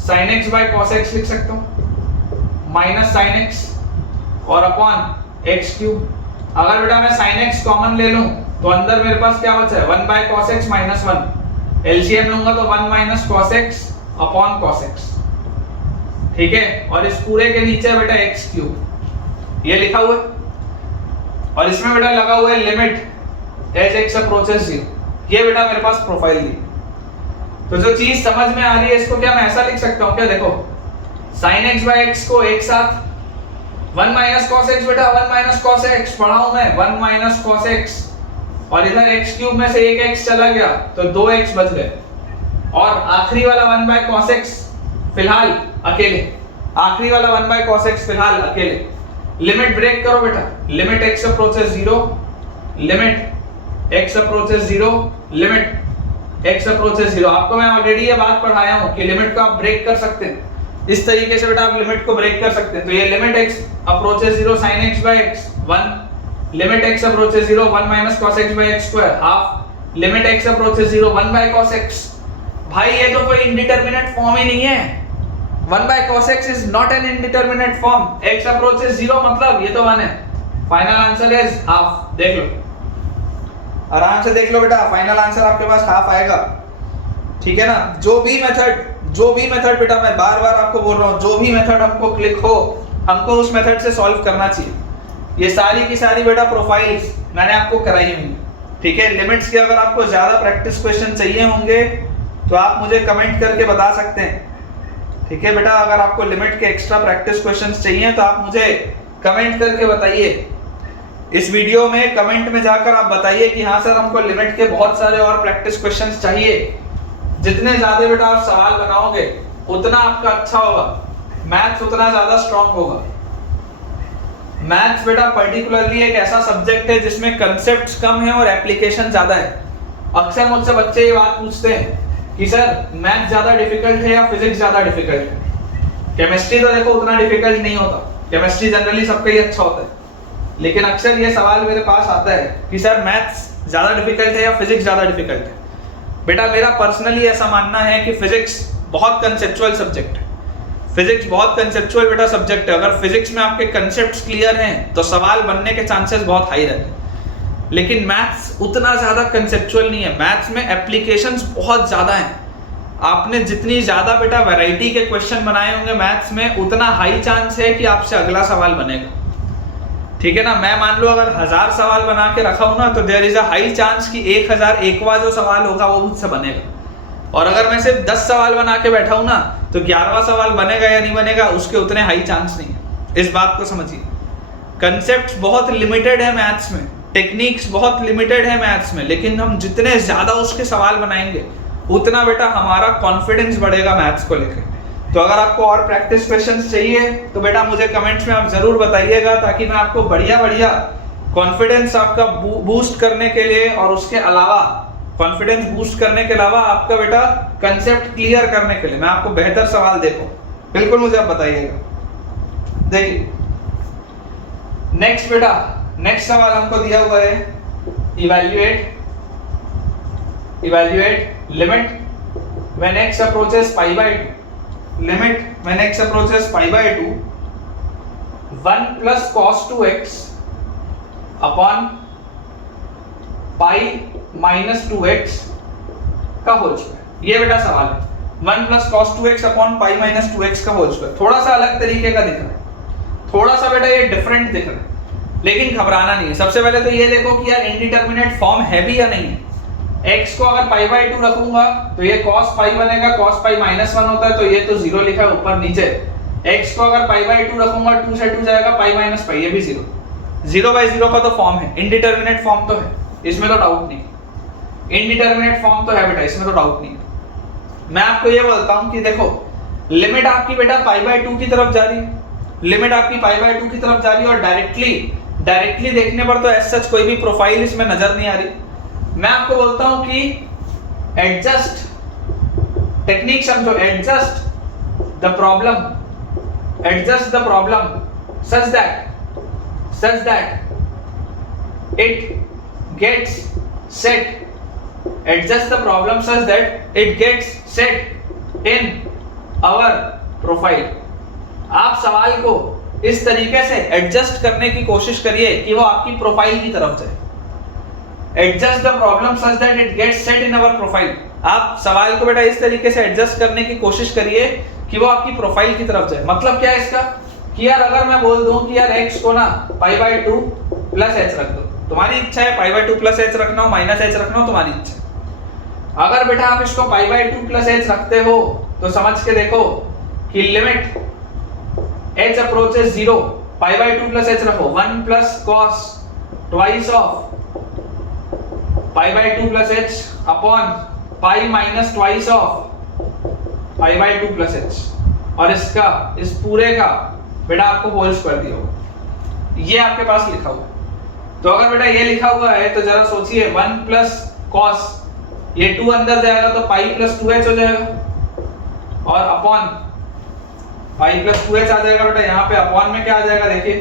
sin x by cos x लिख सकता हूँ माइनस sin x और अपॉन x क्यूब। अगर बेटा मैं sin x कॉमन ले लूं तो अंदर मेरे पास क्या बचा है 1 by cos x minus 1, LCM लूंगा तो 1 minus cos x upon cos x, ठीक है। और इस पूरे के नीचे बेटा x क्यूब ये लिखा हुआ है और इसमें बेटा लगा हुआ है लिमिट एज x अप्रोचेस 0। ये बेटा मेरे पास प्रोफाइल दी। तो जो चीज समझ में आ रही है इसको क्या मैं ऐसा लिख सकता हूँ क्या, देखो sin x बाय x को एक साथ 1 माइनस cos x, बेटा 1 माइनस cos x पढ़ा हूं मैं, 1 माइनस cos x और इधर x क्यूब में से एक x चला गया तो 2x बच गए और आखिरी वाला 1 बाय cos x फिलहाल अकेले, आखिरी वाला 1 बाय cos x फिलहाल अकेले। लिमिट ब्रेक करो बेटा, limit x approaches 0, limit x approaches 0, limit x approaches 0। आपको मैं ऑलरेडी ये बात पढ़ाया हूं कि लिमिट को आप ब्रेक कर सकते हैं, इस तरीके से बेटा आप लिमिट को ब्रेक कर सकते हैं। तो ये limit x approaches 0 sin x by x 1, limit x approaches 0 1 minus cos x by x square half, limit x approaches 0 1 by cos x। भाई ये तो कोई इंडिटरमिनेट फॉर्म ही नहीं है, 1 by cos x is not an indeterminate form. x approaches 0 मतलब ये तो 1 है, फाइनल आंसर इज हाफ। देख लो आराम से देख लो बेटा, फाइनल आंसर आपके पास हाफ आएगा, ठीक है ना। जो भी मेथड बेटा मैं बार बार आपको बोल रहा हूँ, जो भी मेथड हमको क्लिक हो हमको उस मेथड से सॉल्व करना चाहिए। ये सारी की सारी बेटा प्रोफाइल्स मैंने आपको कराई हुई, ठीक है। लिमिट्स के अगर आपको ज्यादा प्रैक्टिस क्वेश्चन चाहिए होंगे तो आप मुझे कमेंट करके बता सकते हैं, ठीक है बेटा। अगर आपको लिमिट के एक्स्ट्रा प्रैक्टिस क्वेश्चंस चाहिए तो आप मुझे कमेंट करके बताइए। इस वीडियो में कमेंट में जाकर आप बताइए कि हाँ सर हमको लिमिट के बहुत सारे और प्रैक्टिस क्वेश्चंस चाहिए। जितने ज्यादा बेटा आप सवाल बनाओगे उतना आपका अच्छा होगा, मैथ्स उतना ज्यादा स्ट्रांग होगा। मैथ्स बेटा पर्टिकुलरली एक ऐसा सब्जेक्ट है जिसमें कंसेप्ट्स कम है और एप्लीकेशन ज्यादा है। अक्सर मुझसे बच्चे ये बात पूछते हैं कि सर मैथ्स ज्यादा डिफिकल्ट है या फिजिक्स ज्यादा डिफिकल्ट है। केमिस्ट्री तो देखो उतना डिफिकल्ट नहीं होता, केमिस्ट्री जनरली सबका ही अच्छा होता है, लेकिन अक्सर ये सवाल मेरे पास आता है कि सर मैथ्स ज्यादा डिफिकल्ट है या फिजिक्स ज्यादा डिफिकल्ट है। बेटा मेरा पर्सनली ऐसा मानना है कि फिजिक्स बहुत कंसेप्चुअल सब्जेक्ट है, फिजिक्स बहुत कंसेप्चुअल बेटा सब्जेक्ट है। अगर फिजिक्स में आपके कंसेप्ट्स क्लियर हैं तो सवाल बनने के चांसेस बहुत हाई रहते हैं, लेकिन मैथ्स उतना ज्यादा कंसेप्चुअल नहीं है। मैथ्स में एप्लीकेशंस बहुत ज्यादा हैं। आपने जितनी ज्यादा बेटा वैरायटी के क्वेश्चन बनाए होंगे मैथ्स में, उतना हाई चांस है कि आपसे अगला सवाल बनेगा, ठीक है ना। मैं मान लो अगर 1000 सवाल बना के रखा हूं ना तो there is a high chance कि 1001वां जो सवाल होगा वो मुझसे बनेगा। और अगर मैं सिर्फ 10 सवाल बना के बैठा हूं ना तो 11वां सवाल बनेगा या नहीं बनेगा उसके उतने हाई चांस नहीं है। इस बात को समझिए। कंसेप्ट्स बहुत लिमिटेड है मैथ्स में, टेक्निक्स बहुत लिमिटेड है मैथ्स में, लेकिन हम जितने ज्यादा उसके सवाल बनाएंगे उतना बेटा हमारा कॉन्फिडेंस बढ़ेगा मैथ्स को लेकर। तो अगर आपको और प्रैक्टिस क्वेश्चंस चाहिए तो बेटा मुझे कमेंट्स में आप जरूर बताइएगा, ताकि मैं आपको बढ़िया बढ़िया कॉन्फिडेंस आपका बूस्ट करने के लिए और उसके अलावा कॉन्फिडेंस बूस्ट करने के अलावा आपका बेटा कंसेप्ट क्लियर करने के लिए मैं आपको बेहतर सवाल दे पाऊं। बिल्कुल मुझे आप बताइएगा। देखिए नेक्स्ट बेटा, नेक्स्ट सवाल हमको दिया हुआ है evaluate limit when x approaches pi by 2, limit when x approaches pi by 2 1 plus cos 2x upon pi minus 2x का होल स्क्वायर। ये बेटा सवाल है 1 plus cos 2x upon pi minus 2x का होल स्क्वायर। थोड़ा सा अलग तरीके का दिख रहा है, थोड़ा सा बेटा ये डिफरेंट दिख रहा है, लेकिन घबराना नहीं है। सबसे पहले तो ये देखो कि यार इंडिटरमिनेट फॉर्म है भी या नहीं है। x को अगर पाई बाय 2 रखूंगा तो ये cos पाई बनेगा, cos पाई माइनस 1 होता है तो ये तो 0 लिखा है ऊपर नीचे। x को अगर पाई बाय 2 रखूंगा 2 से 2 जाएगा पाई माइनस पाई, ये भी 0। 0/0 का तो फॉर्म है, इंडिटरमिनेट फॉर्म तो है, इसमें तो डाउट नहीं। इंडिटरमिनेट फॉर्म तो है बेटा, इसमें तो डाउट नहीं। मैं आपको ये बोलता हूं कि देखो लिमिट आपकी बेटा पाई बाय 2 की तरफ जा रही है, लिमिट आपकी पाई बाय 2 की तरफ जा रही है और डायरेक्टली देखने पर तो एज सच कोई भी प्रोफाइल इसमें नजर नहीं आ रही। मैं आपको बोलता हूं कि एडजस्ट टेक्निक समझो, adjust the problem such that it gets set adjust the problem such that it gets set in our profile। आप सवाल को इस तरीके से एडजस्ट करने की कोशिश करिए कि वो आपकी प्रोफाइल की तरफ जाए। Adjust the problem such that it gets set in our profile. आप सवाल को बेटा इस तरीके से एडजस्ट करने की कोशिश करिए कि वो आपकी प्रोफाइल की तरफ जाए। मतलब क्या है इसका कि यार अगर मैं बोल दूं कि यार x को ना π/2 प्लस h रख दो, तुम्हारी इच्छा है π/2 प्लस h रखना हो माइनस h रखना हो, तुम्हारी इच्छा। अगर बेटा आप इसको π/2 प्लस h रखते हो तो समझ के देखो कि limit h approaches 0 π/2 plus h रखो 1 plus cos twice of π/2 plus h upon pi minus twice of π/2 plus h, और इसका इस पूरे का बेटा आपको होल स्क्वायर दिया होगा, ये आपके पास लिखा हुआ है। तो अगर बेटा ये लिखा हुआ है तो जरा सोचिए 1 प्लस cos, ये 2 अंदर जाएगा तो पाई प्लस 2h हो जाएगा और अपॉन पाई प्लस 2h आ जाएगा बेटा। यहाँ पे अपॉन में क्या आ जाएगा देखिए,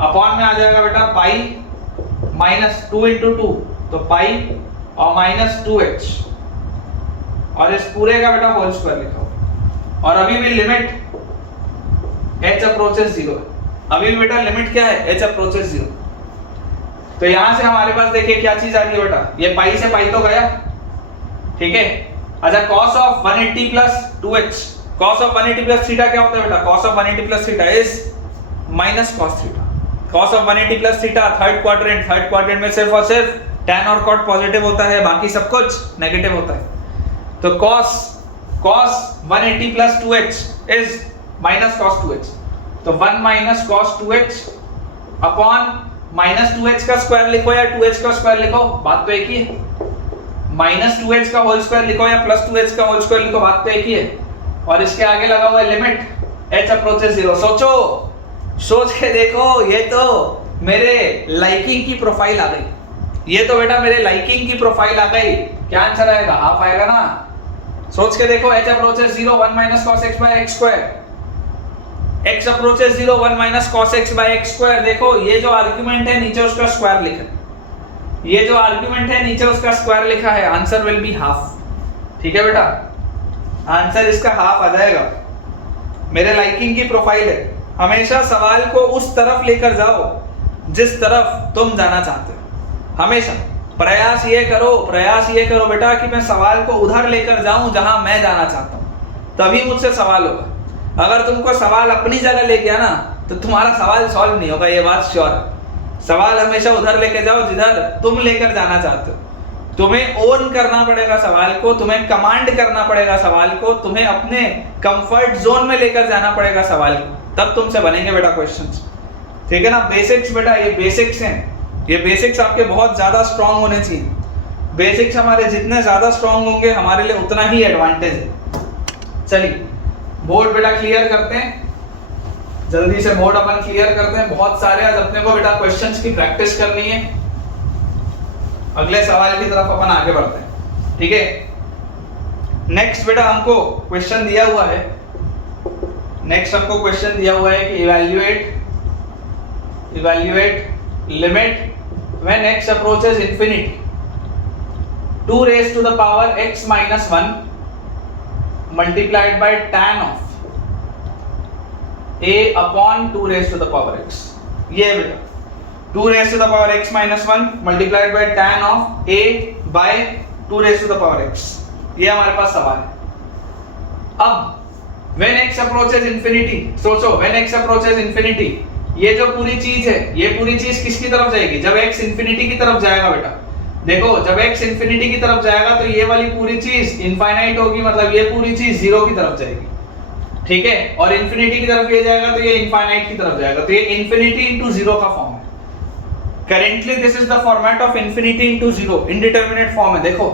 अपॉन में आ जाएगा बेटा पाई माइनस 2 इंटू 2 तो पाई और माइनस 2h और इस पूरे का बेटा होल स्क्वायर लिखा हुआ। और अभी भी लिमिट h अप्रोचेस 0 है, अभी भी बेटा लिमिट क्या है h अप्रोचेस 0। तो यहां से हमारे पास देखिए क्या चीज आ रही है बेटा, ये पाई से पाई तो गया, ठीक है। अच्छा cos of 180 plus 2h, cos of 180 plus theta क्या होता है बेटा, cos of 180 plus theta is minus cos theta. cos of 180 plus theta third quadrant में सिर्फ और सिर्फ tan और cot पॉजिटिव होता है, बाकी सब कुछ नेगेटिव होता है। तो cos 180 plus 2h is minus cos 2h, तो 1 minus cos 2h upon minus 2h का स्क्वायर लिखो या 2h का स्क्वायर लिखो, बात तो एक ही है। माइनस 2h का होल स्क्वायर लिखो या प्लस 2h का होल स्क्वायर लिखो, बात तो एक ही है। और इसके आगे लगा हुआ है लिमिट h अप्रोचेस 0। सोच के देखो, ये तो मेरे लाइकिंग की प्रोफाइल आ गई, ये तो बेटा मेरे लाइकिंग की प्रोफाइल आ गई। क्या आंसर आएगा, हाफ आएगा ना। सोच के देखो, h approaches 0 1 minus cos x by x square, x approaches 0 1 minus cos x by x square. देखो ये जो आर्गुमेंट है नीचे उसका स्क्वायर लिखा है, ये जो आर्गुमेंट है नीचे उसका स्क्वायर लिखा है, आंसर विल बी हाफ। ठीक है बेटा, आंसर इसका हाफ आ जाएगा। मेरे लाइकिंग की प्रोफाइल है, हमेशा सवाल को उस तरफ लेकर जाओ जिस तरफ तुम जाना चाहते हो। हमेशा प्रयास ये करो बेटा कि मैं सवाल को उधर लेकर जाऊं जहां मैं जाना चाहता हूं, तभी मुझसे सवाल होगा। अगर तुमको सवाल अपनी जगह ले गया ना तो तुम्हारा सवाल सॉल्व नहीं होगा, ये बात श्योर है। सवाल हमेशा उधर लेके जाओ जिधर तुम लेकर जाना चाहते हो। तुम्हें ओन करना पड़ेगा सवाल को, तुम्हें कमांड करना पड़ेगा सवाल को, तुम्हें अपने कंफर्ट जोन में लेकर जाना पड़ेगा सवाल को, तब तुमसे बनेंगे बेटा क्वेश्चंस। ठीक है ना। बेसिक्स बेटा, ये बेसिक्स हैं, ये बेसिक्स आपके बहुत ज्यादा स्ट्रांग होने चाहिए। बेसिक्स हमारे जितने ज्यादा स्ट्रांग होंगे हमारे लिए उतना ही एडवांटेज है। चलिए बोर्ड बेटा क्लियर करते हैं, जल्दी से बोर्ड अपन क्लियर करते हैं। बहुत सारे आज अपने को बेटा क्वेश्चंस की प्रैक्टिस करनी है, अगले सवाल की तरफ अपन आगे बढ़ते हैं। ठीक है। नेक्स्ट बेटा हमको क्वेश्चन दिया हुआ है, कि evaluate limit when x approaches infinity 2 raised to the power x minus 1 multiplied by tan of a upon 2 raised to the power x। ये बेटा 2 raised to the power x minus 1 multiplied by tan of a by 2 raised to the power x, ये हमारे पास सवाल है। अब when x approaches infinity, सोचो when x approaches infinity, ये जो पूरी चीज है, ये पूरी चीज किसकी तरफ जाएगी, जब x इंफिनिटी की तरफ जाएगा बेटा। देखो जब x इंफिनिटी की तरफ जाएगा तो ये वाली पूरी चीज इनफाइनाइट होगी, मतलब ये पूरी चीज जीरो की तरफ जाएगी। ठीक है। और इंफिनिटी की तरफ ये जाएगा तो ये इनफाइनाइट की तरफ जाएगा, तो ये इंफिनिटी इंटू जीरो का फॉर्म है। Currently this is the format of infinity into zero, indeterminate form है। देखो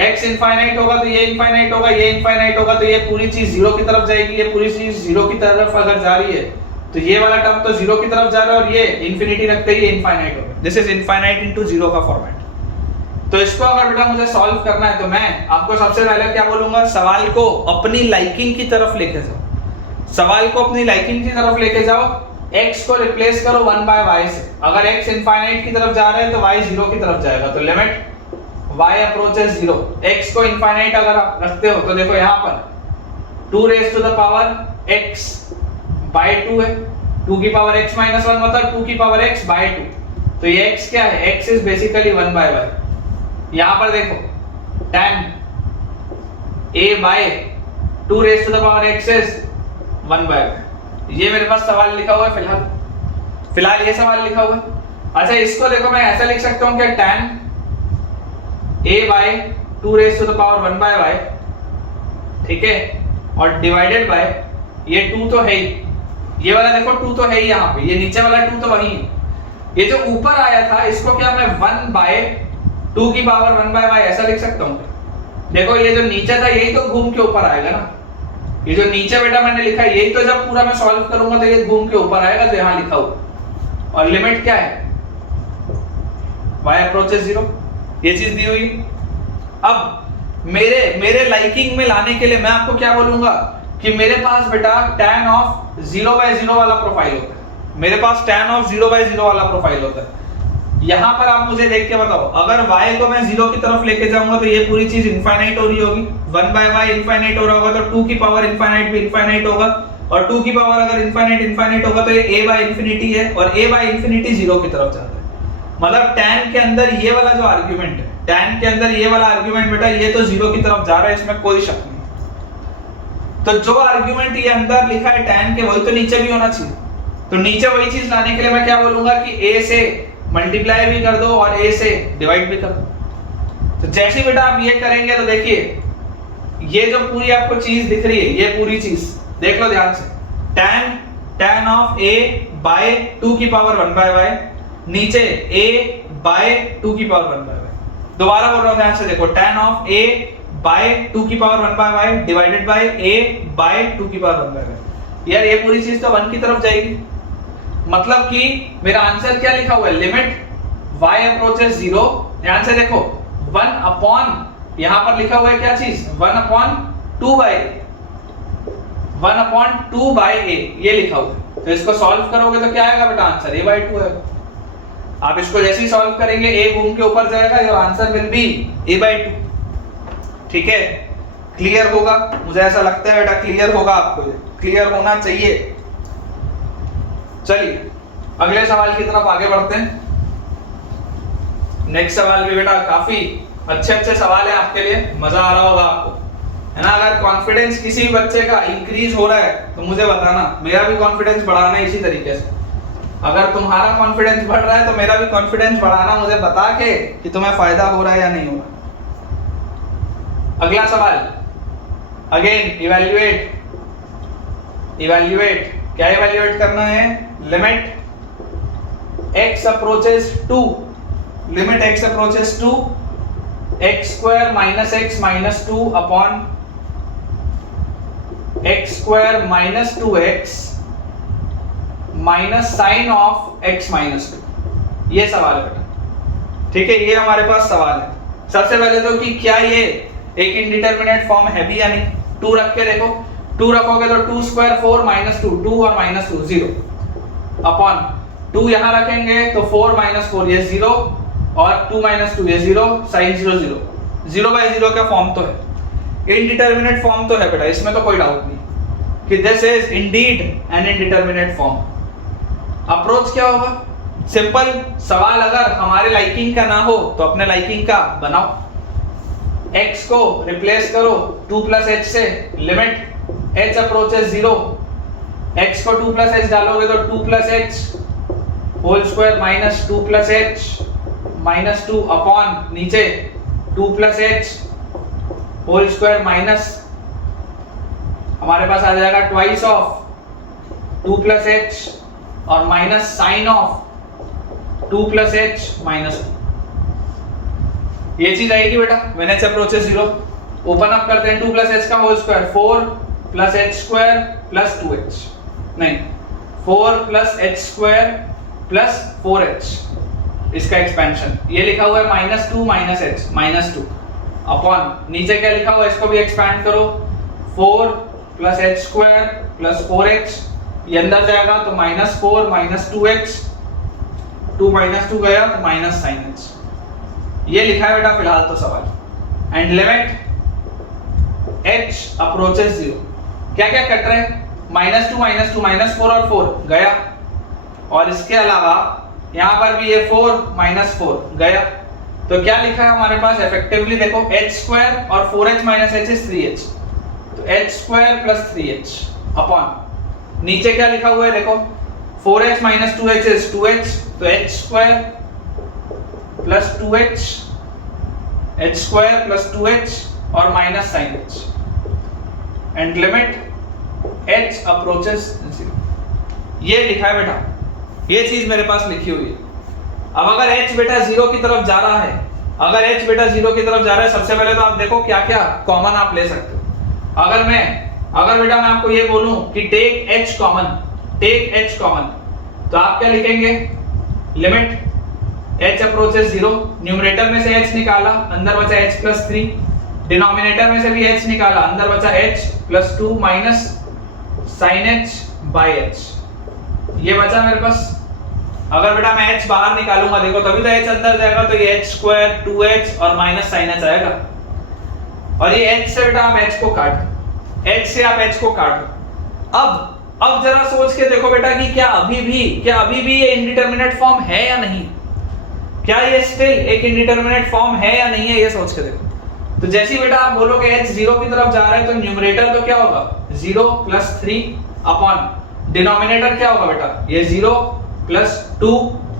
x इनफाइनाइट होगा तो ये इनफाइनाइट होगा, ये इनफाइनाइट होगा तो ये पूरी चीज जीरो की तरफ जाएगी, ये पूरी चीज जीरो की तरफ अगर जा रही है तो ये वाला टर्म तो जीरो की तरफ जा रहा है और ये इंफिनिटी रखते ही इनफाइनाइट होगा। This is infinite into zero का फॉर्मेट। तो इसको अगर बेटा मुझे सॉल्व करना है तो मैं आपको सबसे पहले क्या बोलूंगा, सवाल को अपनी लाइकिंग की तरफ लेके जाओ। सवाल को अपनी लाइकिंग की तरफ लेके जाओ, x को रिप्लेस करो 1 बाय y से। अगर x इनफाइनाइट की तरफ जा रहा है तो y जीरो की तरफ जाएगा, तो लिमिट y अप्रोचेस 0, x को इनफाइनाइट अगर आप रखते हो तो देखो यहाँ पर 2 raise to the power x by 2 है, 2 की पावर x माइनस 1 मतलब 2 की पावर x बाय 2, तो ये x क्या है, x is basically 1 by y। यहाँ पर देखो tan a by 2 raise to the power x is 1 by y। ये मेरे पास सवाल लिखा हुआ है फिलहाल ये सवाल लिखा हुआ है। अच्छा इसको देखो मैं ऐसा लिख सकता हूँ कि tan a by 2 raise to the power 1 by y, ठीक है, और डिवाइडेड बाय ये 2 तो है ही, ये वाला देखो 2 तो है ही यहाँ पे, ये नीचे वाला 2 तो वही है, ये जो ऊपर आया था इसको क्या मैं 1 बाय 2 की पावर 1 बाय y ऐसा लिख सकता हूँ। देखो ये जो नीचे था यही तो घूम के ऊपर आएगा ना, ये जो नीचे बेटा मैंने लिखा है यही तो जब पूरा मैं सॉल्व करूंगा तो ये घूम के ऊपर आएगा जो यहाँ लिखा हुआ, और लिमिट क्या है y अप्रोचेस 0, ये चीज दी हुई। अब मेरे लाइकिंग में लाने के लिए मैं आपको क्या बोलूंगा कि मेरे पास बेटा tan ऑफ 0/0 वाला प्रोफाइल होता है, मेरे पास tan ऑफ 0/0 वाला प्रोफाइल होता है। यहाँ पर आप मुझे देख के बताओ, अगर y को मैं 0 की तरफ लेके जाऊंगा तो ये पूरी चीज इनफाइनाइट हो रही होगी, 1 बाय y इनफाइनाइट हो रहा होगा तो 2 की पावर इनफाइनाइट भी इनफाइनाइट होगा, और 2 की पावर अगर इनफाइनाइट होगा तो ये a बाय इंफिनिटी है, और a बाय इंफिनिटी 0 की तरफ जाता है। मतलब tan के अंदर ये वाला जो आर्गुमेंट है, tan के अंदर ये वाला आर्गुमेंट बेटा ये तो 0 की तरफ जा रहा है, इसमें कोई शक नहीं। तो जो आर्गुमेंट ये अंदर लिखा है tan के वही तो नीचे भी होना चाहिए, तो नीचे वही चीज लाने के लिए मैं क्या बोलूंगा कि a से मल्टीप्लाई भी कर दो और a से डिवाइड भी कर दो। तो जैसे बेटा आप ये करेंगे तो देखिए ये जो पूरी आपको चीज दिख रही है, ये पूरी चीज देख लो ध्यान से, tan ऑफ a बाय 2 की पावर 1 बाय y, नीचे a बाय 2 की पावर 1 बाय y। दोबारा बोल रहा हूं ध्यान से देखो, tan ऑफ a बाय 2 की power 1 by y divided by a by 2 की पावर 1 बाय y। यार ये पूरी चीज तो 1 की तरफ जाएगी, मतलब कि मेरा आंसर क्या लिखा हुआ है, लिमिट y अप्रोचेस 0, ध्यान से देखो 1 अपॉन यहां पर लिखा हुआ है क्या चीज 1 अपॉन 2 बाय a, ये लिखा हुआ है। तो इसको सॉल्व करोगे तो क्या आएगा बेटा आंसर a बाय 2 आएगा। आप इसको जैसे ही सॉल्व करेंगे a घूम के ऊपर जाएगा, your answer will be a by 2। ठीक है, क्लियर होगा, मुझे ऐसा लगता है बेटा क्लियर होगा, आपको ये क्लियर होना चाहिए। चलिए अगले सवाल की तरफ आगे बढ़ते हैं। नेक्स्ट सवाल भी बेटा काफी अच्छे सवाल है आपके लिए, मजा आ रहा होगा आपको, है ना। अगर कॉन्फिडेंस किसी भी बच्चे का इंक्रीज हो रहा है तो मुझे बताना, मेरा भी कॉन्फिडेंस बढ़ाना इसी तरीके से। अगर तुम्हारा कॉन्फिडेंस बढ़ रहा है तो मेरा भी कॉन्फिडेंस बढ़ाना, मुझे बता के कि तुम्हें फायदा हो रहा है या नहीं हो रहा। अगला सवाल, अगेन इवैल्यूएट, क्या इवैल्यूएट करना है, limit x approaches 2 x square minus x minus 2 upon x square minus 2x minus sine of x minus 2। ये सवाल है बेटा, ठीक है, ये हमारे पास सवाल है। सबसे पहले तो कि क्या ये एक इंडिटरमिनेट फॉर्म है भी या नहीं। 2 रख के देखो, 2 रखोगे तो 2 स्क्वायर 4 माइनस 2, 2 और माइनस 2 0 अपॉन 2 यहां रखेंगे तो 4 माइनस 4 ये 0 और 2 माइनस 2 ये 0, साइन 0 0, 0/0 का फॉर्म तो है, इनडिटरमिनेट फॉर्म तो है बेटा, इसमें तो कोई डाउट नहीं कि this is indeed an indeterminate form. Approach क्या होगा, सिंपल, सवाल अगर हमारे लाइकिंग का ना हो तो अपने लाइकिंग का बनाओ। x को रिप्लेस करो 2 प्लस h से, लिमिट h अप्रोचेस 0, x को 2 प्लस h डालोगे तो 2 plus h whole square minus 2 plus h minus 2 upon नीचे 2 plus h whole square minus, हमारे पास आ जाएगा ट्वाइस ऑफ 2 प्लस h और minus sine of 2 plus h minus 2। ये चीज आएगी बेटा when h approaches 0। Open up करते हैं, 2 प्लस h का whole square 4 plus h square plus 2h, नहीं 4 plus h square plus 4h, इसका एक्सपेंशन ये लिखा हुआ है minus 2 minus h minus 2 upon नीचे क्या लिखा हुआ है, इसको भी एक्सपैंड करो 4 plus h square plus 4h, ये अंदर जाएगा तो माइनस 4 माइनस 2h, 2 माइनस 2 गया तो माइनस साइन h। ये लिखा है बेटा फिलहाल तो सवाल। एंड लिमिट h अप्रोचेस 0, क्या क्या कट रहे हैं, -2 -2 -4 और 4 गया, और इसके अलावा यहाँ पर भी ये 4 -4 गया। तो क्या लिखा है हमारे पास इफेक्टिवली, देखो h² और 4h - h इज 3h, तो h² + 3h अपॉन नीचे क्या लिखा हुआ है देखो 4h - 2h इज 2h, तो h² + 2h, h² + 2h और minus sine h, and limit h approaches 0। ये लिखा है बेटा, ये चीज मेरे पास लिखी हुई है। अब अगर h बेटा 0 की तरफ जा रहा है, अगर h बेटा 0 की तरफ जा रहा है, सबसे पहले तो आप देखो क्या क्या कॉमन आप ले सकते हो। अगर बेटा मैं आपको ये बोलूं कि टेक h कॉमन, तो आप क्या लिखेंगे, लिमिट h अप्रोचेस 0, न्यूमरेटर में से h निकाला, अंदर बचा h + 3, डिनोमिनेटर में से भी h निकाला, अंदर बचा h + 2 minus sin h by h, ये बचा मेरे पास। अगर बेटा मैं h बाहर निकालूंगा, देखो तभी तो h अंदर जाएगा, तो ये h² 2h और माइनस sin h आएगा, और ये h से बेटा आप h को काट दो, h से आप h को काट दो। अब जरा सोच के देखो बेटा कि क्या अभी भी ये इंडिटरमिनेट फॉर्म है या नहीं, क्या ये स्टिल एक इंडिटरमिनेट फॉर्म है या नहीं है, ये सोच के देखो। तो जैसे ही बेटा आप बोलोगे h 0 की तरफ जा रहा है, तो न्यूमरेटर तो क्या होगा 0 + 3 अपॉन डिनोमिनेटर क्या होगा बेटा, ये 0 + 2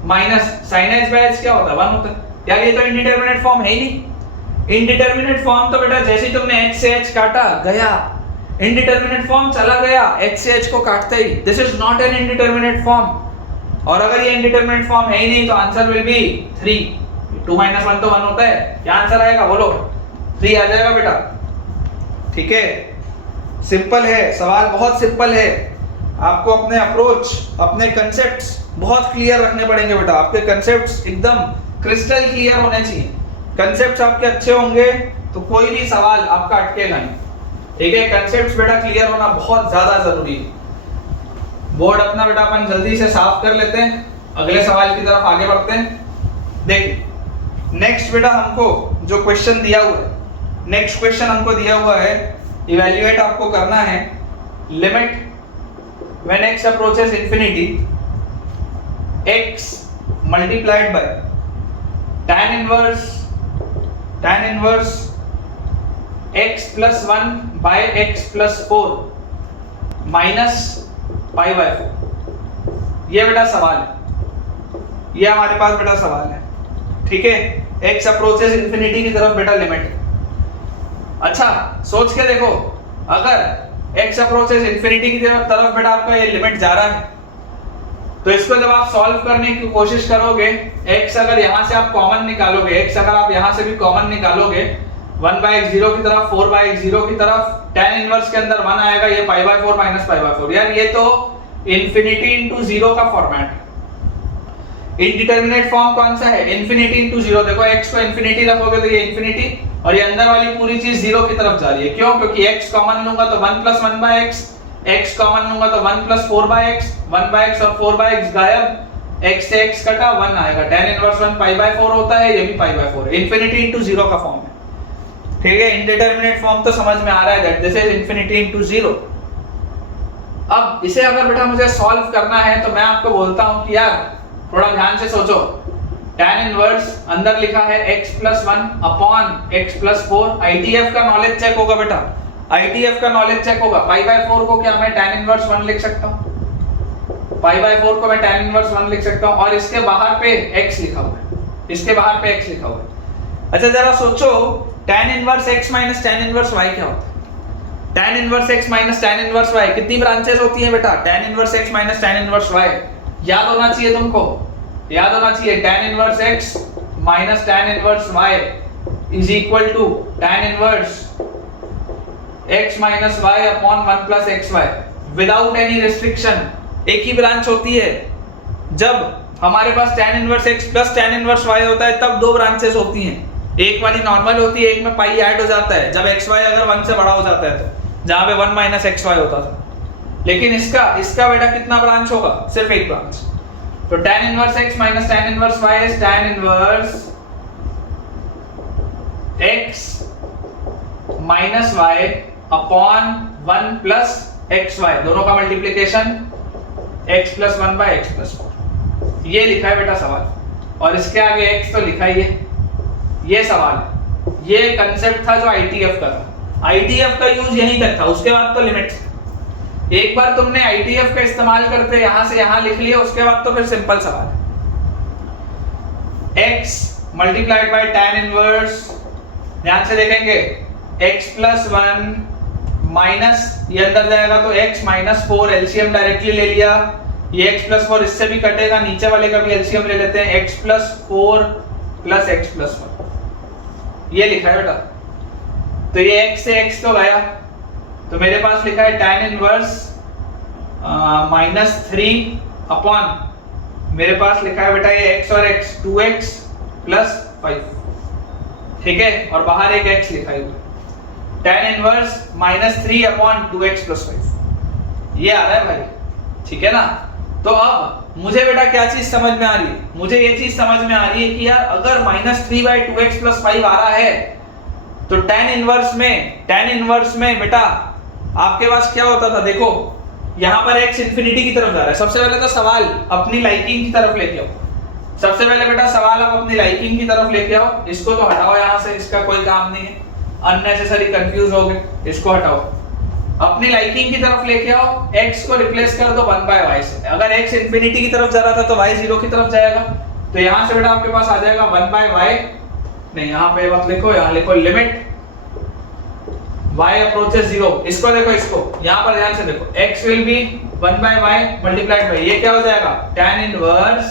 minus sin h by h क्या होता है 1 होता है। यार ये तो इंडिटरमिनेट फॉर्म है ही नहीं। इंडिटरमिनेट फॉर्म तो बेटा जैसे ही तुमने h से h काटा गया, इंडिटरमिनेट फॉर्म चला गया h से h को काटते ही, this is not an indeterminate form. और अगर ये इंडिटरमिनेट फॉर्म है ही नहीं, तो आंसर विल बी 3, 2 - 1 तो 1 होता है, क्या आंसर आएगा बोलो, 3 आ जाएगा बेटा। ठीक है, सिंपल है सवाल, बहुत सिंपल है। आपको अपने अप्रोच, अपने कंसेप्ट्स बहुत क्लियर रखने पड़ेंगे बेटा, आपके कंसेप्ट्स एकदम क्रिस्टल क्लियर होने चाहिए। कंसेप्ट्स आपके अच्छे होंगे तो कोई भी सवाल आपका अटकेगा नहीं। ठीक है, कंसेप्ट्स बेटा क्लियर होना बहुत ज्यादा जरूरी है। बोर्ड अपना बेटा अपन जल्दी से साफ कर लेते हैं, अगले सवाल की तरफ आगे बढ़ते हैं। देखिए नेक्स्ट बेटा हमको जो क्वेश्चन दिया हुआ है, नेक्स्ट क्वेश्चन हमको दिया हुआ है, इवैल्यूएट आपको करना है, limit when x approaches infinity x multiplied by tan inverse x + 1 by x + 4 minus pi by 4। ये बेटा सवाल है, ये हमारे पास बेटा सवाल है। ठीक है, x approaches infinity की तरफ बेटा लिमिट। अच्छा सोच के देखो, अगर x अप्रोचेस इंफिनिटी की तरफ बेटा आपका ये लिमिट जा रहा है, तो इसको जब आप सॉल्व करने की कोशिश करोगे, x अगर यहां से आप कॉमन निकालोगे, x अगर आप यहां से भी कॉमन निकालोगे, 1/x 0 की तरफ, 4/x 0 की तरफ, tan इनवर्स के अंदर 1 आएगा, ये π/4 माइनस π/4। यार ये तो इंफिनिटी इंटू 0 का फॉर्मेट। इंडिटरमिनेट फॉर्म कौन सा है, इंफिनिटी इंटू 0। देखो x को इंफिनिटी रखोगे तो ये इंफिनिटी, और ये अंदर वाली पूरी चीज 0 की तरफ जा रही है। क्यों, क्योंकि x कॉमन लूंगा तो 1 + 1/x, x कॉमन लूंगा तो 1 + 4/x, 1/x और 4/x गायब, x से x कटा 1 आएगा, tan इनवर्स 1 π/4 होता है, ये भी π/4 है। इंफिनिटी इंटू 0 का फॉर्म है। ठीक है, इंडिटरमिनेट फॉर्म तो समझ में आ रहा है, that this is infinity into 0। अब इसे अगर बेटा मुझे सॉल्व करना है, तो मैं आपको बोलता हूं कि यार थोड़ा ध्यान से सोचो। tan इनवर्स अंदर लिखा है x + 1 अपॉन x + 4। ITF का नॉलेज चेक होगा बेटा, ITF का नॉलेज चेक होगा। π/4 को क्या मैं tan इनवर्स 1 लिख सकता हूं, π/4 को मैं tan इनवर्स 1 लिख सकता हूं, और इसके बाहर पे x लिखा हुआ है, इसके बाहर पे x लिखा हुआ है। अच्छा जरा सोचो, tan inverse x - tan inverse y क्या होता है, tan inverse x - tan inverse y कितनी ब्रांचेस होती हैं बेटा, tan inverse x - tan inverse y याद होना चाहिए तुमको, याद होना चाहिए। tan inverse x - tan inverse y is equal to tan inverse x - y upon 1 + xy without any restriction. एक ही ब्रांच होती है। जब हमारे पास tan inverse x + tan inverse y होता है, तब 2 ब्रांचेस होती हैं, एक वाली नॉर्मल होती है, एक में पाई ऐड हो जाता है जब xy अगर 1 से बड़ा हो जाता है, तो जहां पे 1 - xy होता था। लेकिन इसका बेटा कितना ब्रांच होगा, सिर्फ एक ब्रांच। तो tan inverse x - tan inverse y is tan inverse x minus Y upon 1 plus X Y, दोनों का multiplication x plus 1 by X plus 4। ये लिखा है बेटा सवाल, और इसके आगे x तो लिखा ही है। ये सवाल है, ये कंसेप्ट था जो ITF का था। ITF का यूज यहीं तक था, उसके बाद तो लिमिट्स। एक बार तुमने ITF का इस्तेमाल करते यहां से यहां लिख लिया, उसके बाद तो फिर सिंपल सवाल है। x multiplied bye tan inverse, ध्यान से देखेंगे, x प्लस 1 माइनस ये अंदर जाएगा तो x माइनस 4, एलसीएम डायरेक्टली ले लिया। ये x प्लस 4 इससे भी कटेगा, नीचे वाले का भी एलसीएम ले लेते हैं, x plus 4 plus x plus 1, ये लिखा है बेटा। तो ये x से x तो गया, तो मेरे पास लिखा है tan इनवर्स -3 अपॉन, मेरे पास लिखा है बेटा ये x और x 2x प्लस 5, ठीक है, और बाहर एक x लिखा है, tan inverse -3 upon 2x plus 5, ये आ रहा है भाई, ठीक है ना। तो अब मुझे बेटा क्या चीज समझ में आ रही है, मुझे ये चीज समझ में आ रही है कि यार अगर -3/2x प्लस 5 आ रहा है तो tan इनवर्स में बेटा आपके पास क्या होता था, देखो यहां पर x इंफिनिटी की तरफ जा रहा है। सबसे पहले तो सवाल अपनी लाइकिंग की तरफ लेके आओ, सबसे पहले बेटा सवाल आप अपनी लाइकिंग की तरफ लेके आओ। इसको तो हटाओ यहां से, इसका कोई काम नहीं है, अननेसेसरी कंफ्यूज हो गए, इसको हटाओ। अपनी लाइकिंग की तरफ लेके आओ, x को रिप्लेस कर दो 1/y से। अगर x इंफिनिटी की तरफ जा रहा था तो y 0 की तरफ जाएगा, तो यहां से बेटा आपके पास आ जाएगा 1/y, नहीं यहां पे मत लिखो, यहां लिखो लिमिट y अप्रोचेस 0। इसको देखो, इसको यहां पर ध्यान से देखो, x will be 1/y multiplied by, ये क्या हो जाएगा tan inverse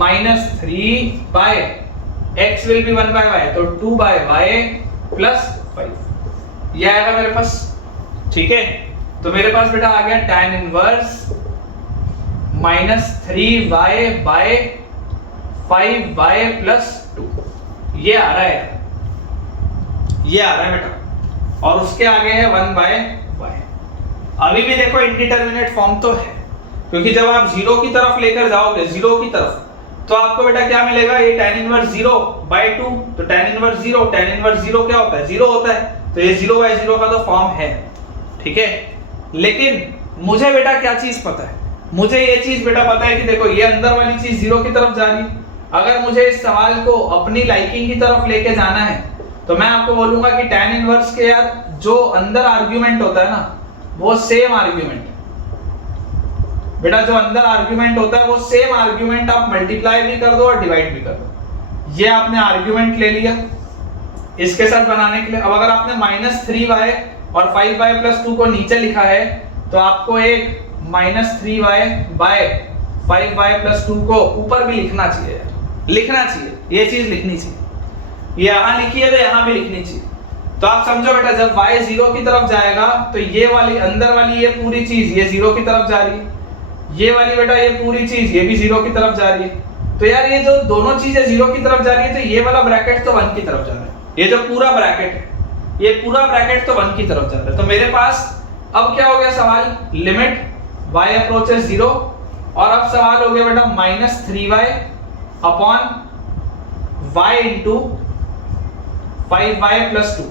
-3 by x will be 1/y, तो 2/y प्लस 5, ये आएगा मेरे पास, ठीक है। तो मेरे पास बेटा आ गया tan inverse -3y bye 5y plus 2, ये आ रहा है, ये आ रहा है बेटा, और उसके आगे है 1/y। अभी भी देखो इंडिटरमिनेट फॉर्म तो है, क्योंकि जब आप 0 की तरफ लेकर जाओगे, 0 की तरफ, तो आपको बेटा क्या मिलेगा, ये tan इनवर्स 0/2, तो tan इनवर्स 0 क्या होता है, 0 होता है, तो ये 0/0 का तो फॉर्म है, ठीक है। लेकिन मुझे बेटा क्या चीज पता है, मुझे ये चीज बेटा पता है कि देखो ये अंदर वाली चीज 0 की तरफ जा रही है। अगर मुझे इस सवाल को अपनी लाइकिंग की तरफ लेके जाना है तो मैं आपको बोलूंगा कि tan इनवर्स के यार जो अंदर आर्गुमेंट होता है ना, वो सेम आर्गुमेंट बेटा, जो अंदर आर्गुमेंट होता है वो सेम आर्गुमेंट आप मल्टीप्लाई भी कर दो और डिवाइड भी कर दो। ये आपने आर्गुमेंट ले लिया इसके साथ बनाने के लिए। अब अगर आपने -3y और 5y प्लस 2 को नीचे लिखा है, तो आपको एक -3y बाय 5y प्लस 2 को ऊपर भी लिखना चाहिए, लिखना चाहिए, ये चीज लिखनी चाहिए, ये यहां लिखी है तो यहां भी लिखनी चाहिए। तो आप समझो बेटा, जब y 0 की तरफ जाएगा तो ये वाली अंदर वाली ये पूरी चीज ये 0 की तरफ जा रही है, ये वाली बेटा ये पूरी चीज ये भी 0 की तरफ जा रही है। तो यार ये जो दोनों चीजें 0 की तरफ जा रही है, तो ये वाला ब्रैकेट तो 1 की तरफ जा रहा है, ये जो पूरा ब्रैकेट है, ये पूरा ब्रैकेट तो 1 की तरफ जा रहा है। तो मेरे पास अब क्या हो गया सवाल, लिमिट y अप्रोचेस 0, और अब सवाल हो गया बेटा -3y upon y into 5y plus 2,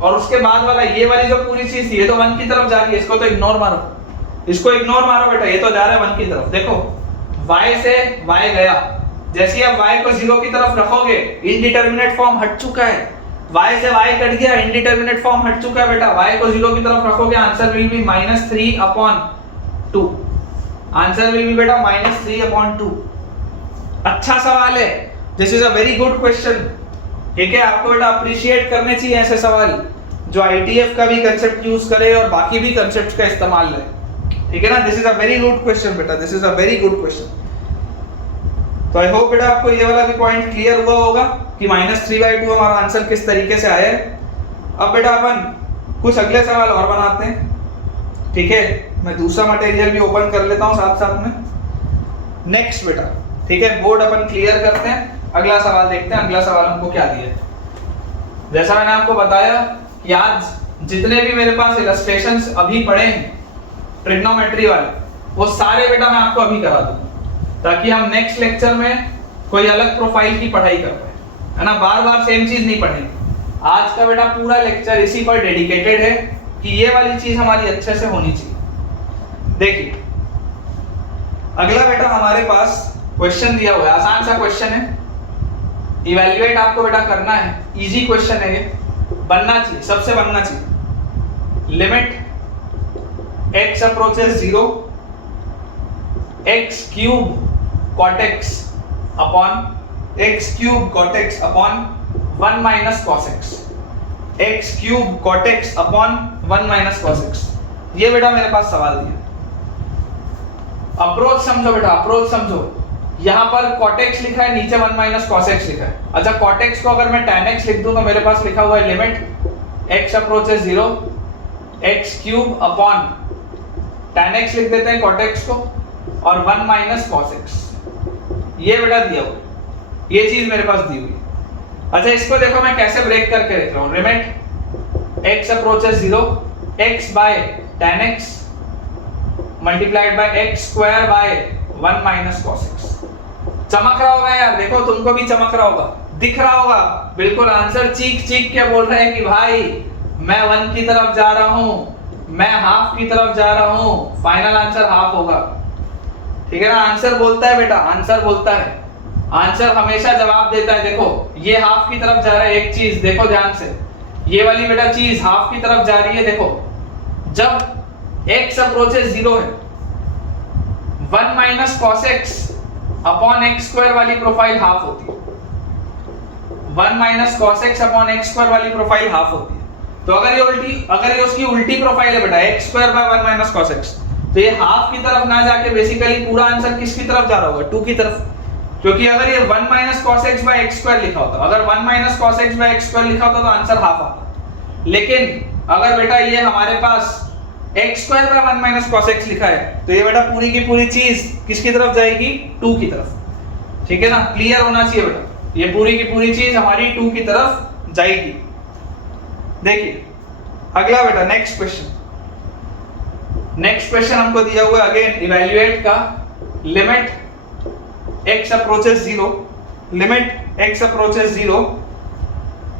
और उसके बाद वाला ये वाली जो पूरी चीज थी ये तो 1 की तरफ जा रही है, इसको तो इग्नोर मारो, इसको इग्नोर मारो बेटा, ये तो जा रहा है 1 की तरफ। देखो y से y गया, जैसे ही आप y को 0 की तरफ रखोगे इनडिटरमिनेट फॉर्म हट चुका है, y से y कट गया, इनडिटरमिनेट फॉर्म हट चुका है बेटा। y को 0 की तरफ रखोगे, answer will B -3/2, answer will B बेटा -3/2। अच्छा सवाल है, this is a very good question, ठीक है। आपको बेटा अप्रिशिएट करने चाहिए ऐसे सवाल जो ITF का भी कंसेप्ट यूज करे और बाकी भी कंसेप्ट का इस्तेमाल ले, ठीक है ना। This is a very good question बेटा, this is a very good question. तो आई होप बेटा आपको ये वाला भी पॉइंट क्लियर हुआ होगा कि -3/2 हमारा आंसर किस तरीके से आया है। अब बेटा अपन कुछ अगले सवाल और बनाते हैं, ठीक है। मैं दूसरा मटेरियल भी ओपन कर लेता हूं साथ साथ में। नेक्स्ट बेटा, ठीक है, बोर्ड अपन क्लियर करते हैं, अगला सवाल देखते हैं। अगला सवाल हमको क्या दिया है। जैसा मैंने आपको बताया कि आज जितने भी मेरे पास इलस्ट्रेशंस अभी पड़े हैं ट्रिग्नोमेट्री वाले, वो सारे बेटा मैं आपको अभी करा दूंगा, ताकि हम नेक्स्ट लेक्चर में कोई अलग प्रोफाइल की पढ़ाई कर पाए, है ना, बार बार सेम चीज नहीं पढ़ेंगे। आज का बेटा पूरा लेक्चर इसी पर डेडिकेटेड है कि ये वाली चीज हमारी अच्छे से होनी चाहिए। देखिए अगला बेटा हमारे पास क्वेश्चन दिया हुआ है, आसान सा क्वेश्चन है, इवैल्यूएट आपको बेटा करना है, इजी क्वेश्चन है ये, बनना चाहिए, सबसे बनना चाहिए। Limit x approaches 0 x cube cot x upon x cube cot x upon 1 minus cos x, x cube cot x upon 1 minus cos x। ये बेटा मेरे पास सवाल दिया। अप्रोच समझो बेटा, अप्रोच समझो। यहां पर cot x लिखा है, नीचे 1 माइनस cos x लिखा है। अच्छा cot x को अगर मैं tan x लिख दूं तो मेरे पास लिखा हुआ है limit x approaches 0 x cube upon tan x लिख देते हैं cot x को और 1 माइनस cos x। ये बेटा दिया हुआ, ये चीज मेरे पास दी हुई। अच्छा इसको देखो मैं कैसे ब्रेक करके लिख रहा हूं, limit x approaches 0 x by tan x multiplied by x square by 1 minus cos x। चमक रहा होगा यार, देखो तुमको भी चमक रहा होगा, दिख रहा होगा, बिल्कुल आंसर चीख चीख के बोल रहे हैं कि भाई मैं 1 की तरफ जा रहा हूं, मैं हाफ की तरफ जा रहा हूं, फाइनल आंसर हाफ होगा। ठीक है ना, आंसर बोलता है बेटा, आंसर बोलता है, आंसर हमेशा जवाब देता है। देखो ये हाफ की तरफ जा रहा है, एक चीज देखो ध्यान से, ये वाली बेटा चीज हाफ की तरफ जा रही है। देखो जब x अप्रोचेस 0 है 1 minus cos x upon x square वाली प्रोफाइल हाफ होती है, 1 minus cos x upon x square वाली प्रोफाइल हाफ होती है। तो अगर ये उसकी उल्टी प्रोफाइल है बेटा x square by 1 minus cos x, तो ये हाफ की तरफ ना जाके बेसिकली पूरा आंसर किसकी तरफ जा रहा होगा, 2 की तरफ। क्योंकि अगर ये 1 minus cos x by x square लिखा होता, अगर 1 minus cos x by x square लिखा होता तो आंसर हाफ आता। लेकिन अगर बेटा ये हमारे पास x square by 1 minus cos x लिखा है तो ये बेटा पूरी की पूरी चीज किसकी तरफ जाएगी, 2 की तरफ। ठीक है ना, क्लियर होना चाहिए बेटा, ये पूरी की पूरी चीज हमारी 2 की तरफ जाएगी। देखिए अगला बेटा नेक्स्ट क्वेश्चन, नेक्स्ट क्वेश्चन हमको दिया हुआ है अगेन इवैल्यूएट का, limit x approaches 0, limit x approaches 0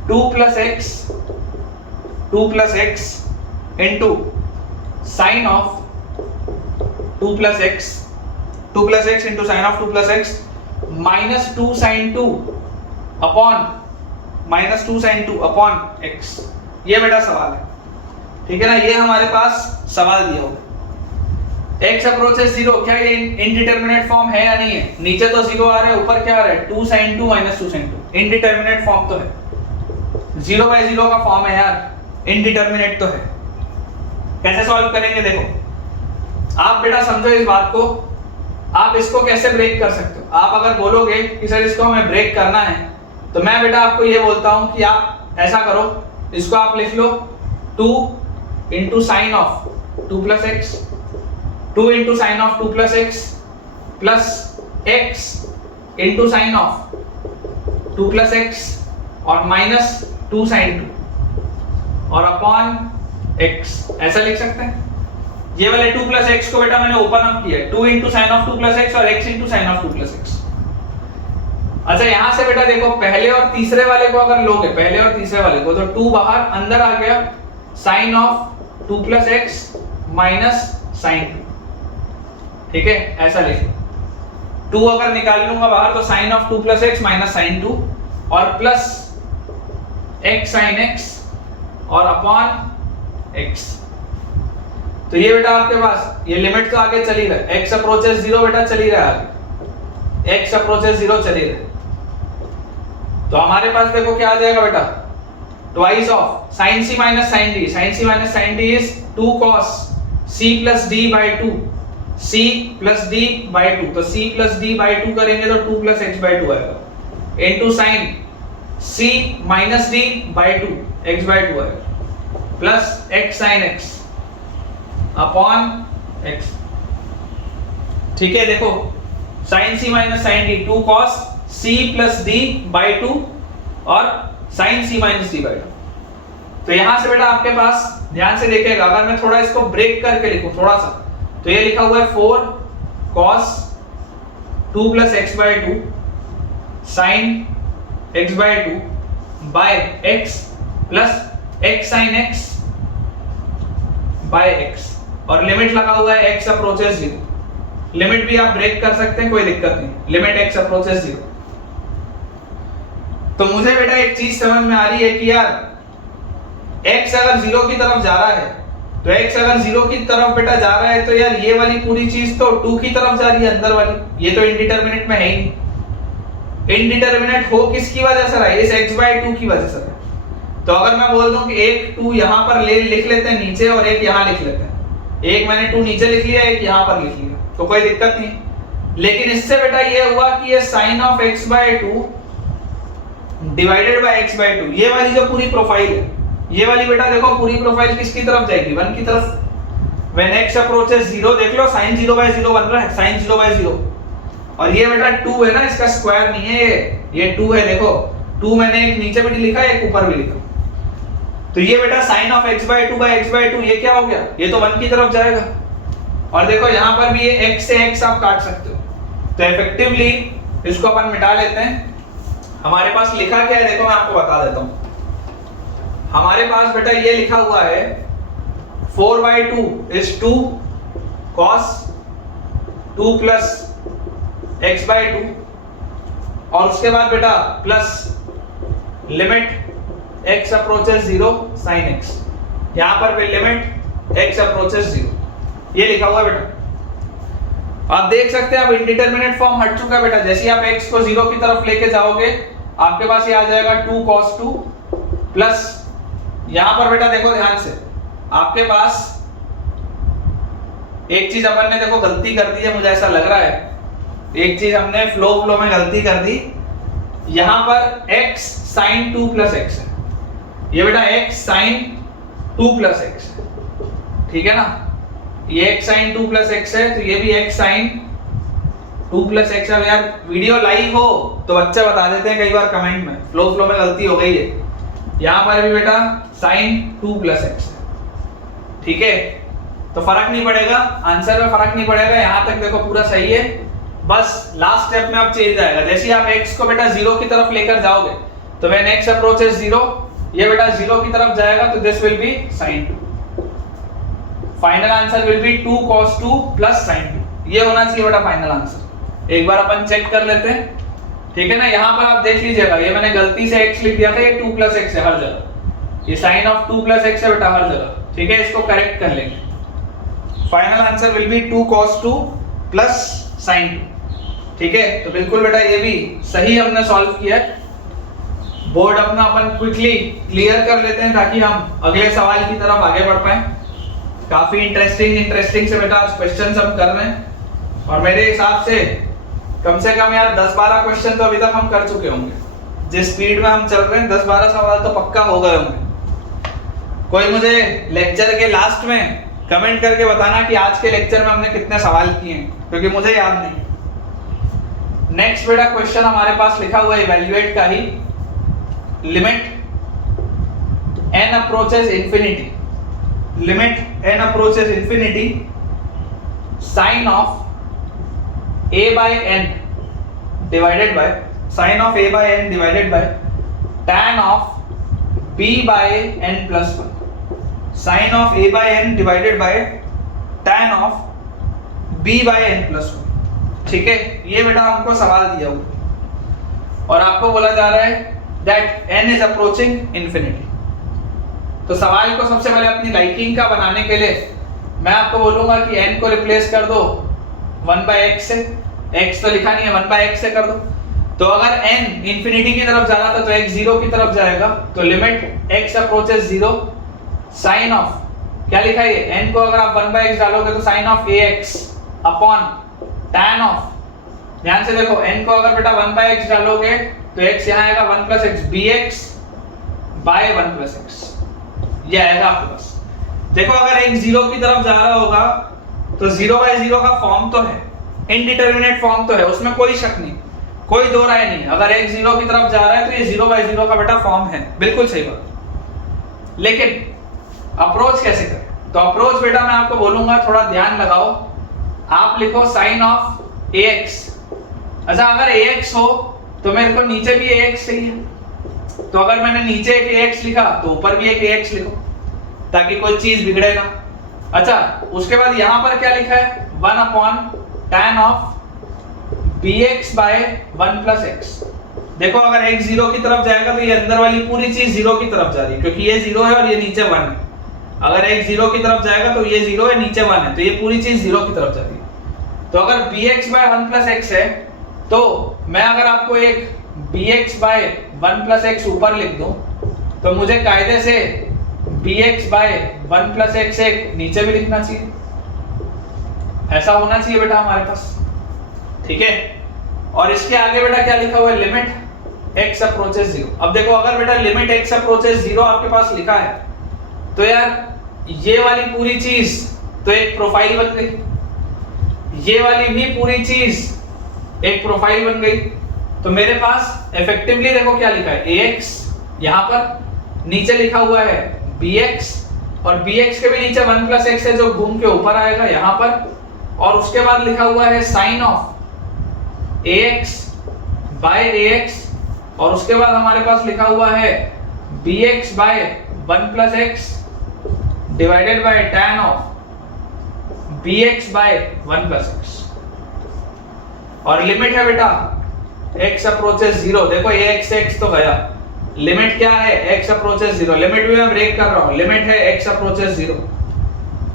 2 plus x into sine of 2 plus x into sine of 2 plus x minus 2 sine 2 upon x। ये बेटा सवाल है, ठीक है ना, ये हमारे पास सवाल दिया हुआ। x अप्रोचेस 0, क्या ये इनडिटरमिनेट फॉर्म है या नहीं है? नीचे तो 0 आ रहा है, ऊपर क्या आ रहा है 2 sin 2 minus 2 sin 2। Indeterminate form तो है, 0 बाय 0 का फॉर्म है यार, इनडिटरमिनेट तो है। कैसे सॉल्व करेंगे देखो, आप बेटा समझो इस बात को, आप इसको कैसे ब्रेक कर सकते हो। आप अगर बोलोगे कि सर इसको हमें ब्रेक करना है, तो मैं बेटा आपको ये बोलता हूं कि आप ऐसा करो, इसको आप लिख लो 2 into sine of 2 plus x, 2 into sine of 2 plus x plus x into sine of 2 plus x और माइनस 2 साइन 2 और अपॉन x। ऐसा लिख सकते हैं। ये वाले 2 प्लस एक्स को बेटा मैंने ओपन अप किया है, 2 into sine of 2 plus x और x into sine of 2 plus x. अच्छा यहां से बेटा देखो, पहले और तीसरे वाले को अगर लोगे, पहले और तीसरे वाले को, तो 2 बाहर अंदर आ गया, sine of 2 plus X minus sine 2। ठीक है, ऐसा लिखो। 2 अगर निकाल लूंगा बाहर तो sine of 2 plus X minus sine 2 और प्लस x साइन x और अपॉन x। तो ये बेटा आपके पास ये लिमिट तो आगे चली रहा है, x अप्रोचेस 0 बेटा चली रहा है आगे, x अप्रोचेस 0 चली रहा है। तो हमारे पास देखो क्या आ जाएगा बेटा, twice of sin c minus sin d, sin c minus sin d is 2 cos c plus d by 2, c plus d by 2। तो c प्लस d बाय 2 करेंगे तो 2 प्लस x बाय 2 आएगा, into sin c minus d by 2 x by 2 आएगा, plus x sin x upon x। ठीक है, देखो sin c minus sin d 2 cos c plus d by 2 और sin c minus d by 2। तो यहां से बेटा आपके पास ध्यान से देखिएगा, अगर मैं थोड़ा इसको ब्रेक करके लिखूं थोड़ा सा, तो ये लिखा हुआ है 4 cos 2 plus x by 2 sin x by 2 by x plus x sine x by x, और लिमिट लगा हुआ है x अप्रोचेस 0। लिमिट भी आप ब्रेक कर सकते हैं, कोई दिक्कत नहीं, लिमिट x अप्रोचेस 0। तो मुझे बेटा एक चीज समझ में आ रही है कि यार x अगर 0 की तरफ जा रहा है, तो x अगर 0 की तरफ बेटा जा रहा है तो यार ये वाली पूरी चीज तो 2 की तरफ जा रही है, अंदर वाली, ये तो इंडिटरमिनेट में है ही नहीं। इंडिटरमिनेट हो किसकी वजह से रहा है? इस x बाय 2 की वजह से रहा है। तो अगर मैं बोल दूं कि एक 2 यहां पर लिख लेते हैं नीचे और एक यहां लिख लेते हैं, एक मैंने 2 नीचे लिख लिया, एक यहां पर लिख लिया, तो कोई दिक्कत नहीं। लेकिन इससे बेटा ये हुआ कि ये sin of x by 2 divided by x by 2, ये वाली जो पूरी प्रोफाइल है, ये वाली बेटा देखो पूरी प्रोफाइल किसकी तरफ जाएगी? 1 की तरफ। व्हेन x अप्रोचेस 0, देख लो sin 0 बाय 0 बन रहा है, sin 0 बाय 0, और ये बेटा 2 है ना, इसका स्क्वायर नहीं है ये 2 है, देखो 2 मैंने एक नीचे भी लिखा है, एक ऊपर भी लिखा। तो ये बेटा sin of x by 2 by x by 2, ये क्या हो गया? ये तो 1 की तरफ जाएगा। और देखो यहां पर भी ये x से x आप काट सकते हो। तो इफेक्टिवली इसको अपन मिटा लेते हैं। हमारे पास लिखा क्या है देखो, मैं आपको बता देता हूं। हमारे पास बेटा ये लिखा हुआ है 4 by 2 is 2 cos 2 plus x by 2, और उसके बाद बेटा plus limit x approaches 0 sin x, यहां पर भी लिमिट x अप्रोचेस 0, ये लिखा हुआ है बेटा। आप देख सकते हैं अब इंडिटरमिनेट फॉर्म हट चुका है बेटा। जैसे ही आप x को 0 की तरफ लेके जाओगे, आपके पास ये आ जाएगा 2 cos 2 प्लस, यहां पर बेटा देखो ध्यान से, आपके पास एक चीज अपन ने देखो गलती कर दी है, मुझे ऐसा लग रहा है एक चीज हमने फ्लो में गलती कर दी। यहां पर x sin 2 प्लस x है, ये बेटा x sin 2 प्लस x है, ठीक है ना, ये x sin 2 प्लस x है, तो ये भी x sin 2 प्लस x है। यार वीडियो लाइव हो तो बच्चे बता देते हैं कई बार कमेंट में, फ्लो में गलती हो गई है। यहां पर भी बेटा sin 2 प्लस x है, ठीक है, तो फर्क नहीं पड़ेगा, आंसर में फर्क नहीं पड़ेगा, यहां तक देखो पूरा सही है। बस लास्ट स्टेप में अब चेंज आएगा। जैसे ही आप x को बेटा 0 की तरफ लेकर जाओगे, तो व्हेन x अप्रोचेस 0, ये बेटा 0 की तरफ जाएगा, तो this will B sin 2। Final answer will B 2 cos 2 plus sin 2, ये होना चाहिए बेटा फाइनल आंसर। एक बार अपन चेक कर लेते हैं, ठीक है ना। यहां पर आप देख लीजिएगा, ये मैंने गलती से x लिख दिया था, ये 2 प्लस x है हर जगह, ये sin ऑफ 2 प्लस x है बेटा हर जगह, ठीक है, इसको करेक्ट कर लेंगे। Final answer will B 2 cos 2 plus sin 2, ठीक है। तो बिल्कुल बेटा ये भी सही हमने सॉल्व किया है। बोर्ड अपना अपन क्विकली क्लियर कर लेते हैं ताकि हम अगले सवाल की तरफ आगे बढ़ पाएं। काफी इंटरेस्टिंग से बेटा आज क्वेश्चंस हम कर रहे हैं, और मेरे हिसाब से कम यार 10-12 क्वेश्चन तो अभी तक हम कर चुके होंगे। जिस स्पीड में हम चल रहे हैं 10-12 सवाल तो पक्का हो गए होंगे। कोई मुझे लेक्चर के लास्ट में कमेंट करके बताना कि आज के लेक्चर में हमने कितने सवाल किए हैं, क्योंकि मुझे याद नहीं। नेक्स्ट बेटा क्वेश्चन हमारे पास लिखा हुआ है इवैल्यूएट का ही, limit n approaches infinity, limit n approaches infinity sine of a by n divided by sine of a by n divided by tan of b by n plus 1, sine of a by n divided by tan of b by n plus 1, ठीक है। ये बेटा हमको सवाल दिया हुआ और आपको बोला जा रहा है that n is approaching infinity। तो सवाल को सबसे पहले अपनी लाइकिंग का बनाने के लिए मैं आपको बोलूंगा कि n को रिप्लेस कर दो 1/x से, x तो लिखा नहीं है 1/x से कर दो। तो अगर n इंफिनिटी की तरफ जा रहा था तो x 0 की तरफ जाएगा, तो limit x approaches 0 sine of, क्या लिखा है n को अगर आप 1/x डालोगे तो sine of ax upon tan of, ध्यान से देखो n को अगर बेटा 1/x डालोगे तो x यहां आएगा 1 + x bx बाय 1 + x, ये आएगा आपके पास। देखो अगर x 0 की तरफ जा रहा होगा तो 0/0 का फॉर्म तो है, इनडिटरमिनेट फॉर्म तो है, उसमें कोई शक नहीं, कोई दो राय नहीं। अगर x 0 की तरफ जा रहा है तो ये 0/0 का बेटा फॉर्म है, बिल्कुल सही बात। लेकिन अप्रोच कैसे करें? तो अप्रोच बेटा मैं आपको बोलूंगा थोड़ा ध्यान लगाओ। आप लिखो साइन ऑफ ax। अच्छा अगर ax हो तो मेरे को नीचे भी ax चाहिए, तो अगर मैंने नीचे एक ax लिखा तो ऊपर भी एक ax लिखो ताकि कोई चीज बिगड़े ना। अच्छा, उसके बाद यहां पर क्या लिखा है, 1 upon tan of bx by 1 plus x। देखो अगर x 0 की तरफ जाएगा तो ये अंदर वाली पूरी चीज 0 की तरफ जा रही है, क्योंकि ये 0 है और ये नीचे 1 है। अगर x 0 की तरफ जाएगा तो ये 0 है, नीचे 1 है, तो ये पूरी चीज 0 की तरफ जा रही है। तो अगर bx बाय 1 प्लस x है, तो मैं अगर आपको एक bx बाय 1 प्लस x ऊपर लिख दूं, तो मुझे कायदे से bx बाय 1 प्लस x एक नीचे भी लिखना चाहिए। ऐसा होना चाहिए बेटा हमारे पास, ठीक है। और इसके आगे बेटा क्या लिखा हुआ है, लिमिट x अप्रोचेस 0। अब देखो अगर बेटा लिमिट x अप्रोचेस 0 आपके पास लिखा है, तो यार ये वाली पूरी चीज तो एक प्रोफाइल बन गई, ये वाली भी पूरी चीज एक प्रोफाइल बन गई। तो मेरे पास इफेक्टिवली देखो क्या लिखा है, ax, यहां पर नीचे लिखा हुआ है bx, और bx के भी नीचे 1 प्लस x है जो घूम के ऊपर आएगा यहां पर, और उसके बाद लिखा हुआ है sine of ax by ax, और उसके बाद हमारे पास लिखा हुआ है bx by 1 plus x divided by tan of bx by 1 plus x। और लिमिट है बेटा x अप्रोचेस 0। देखो ये x तो गया, लिमिट क्या है, x अप्रोचेस 0। लिमिट भी मैं ब्रेक कर रहा हूं, लिमिट है x अप्रोचेस 0।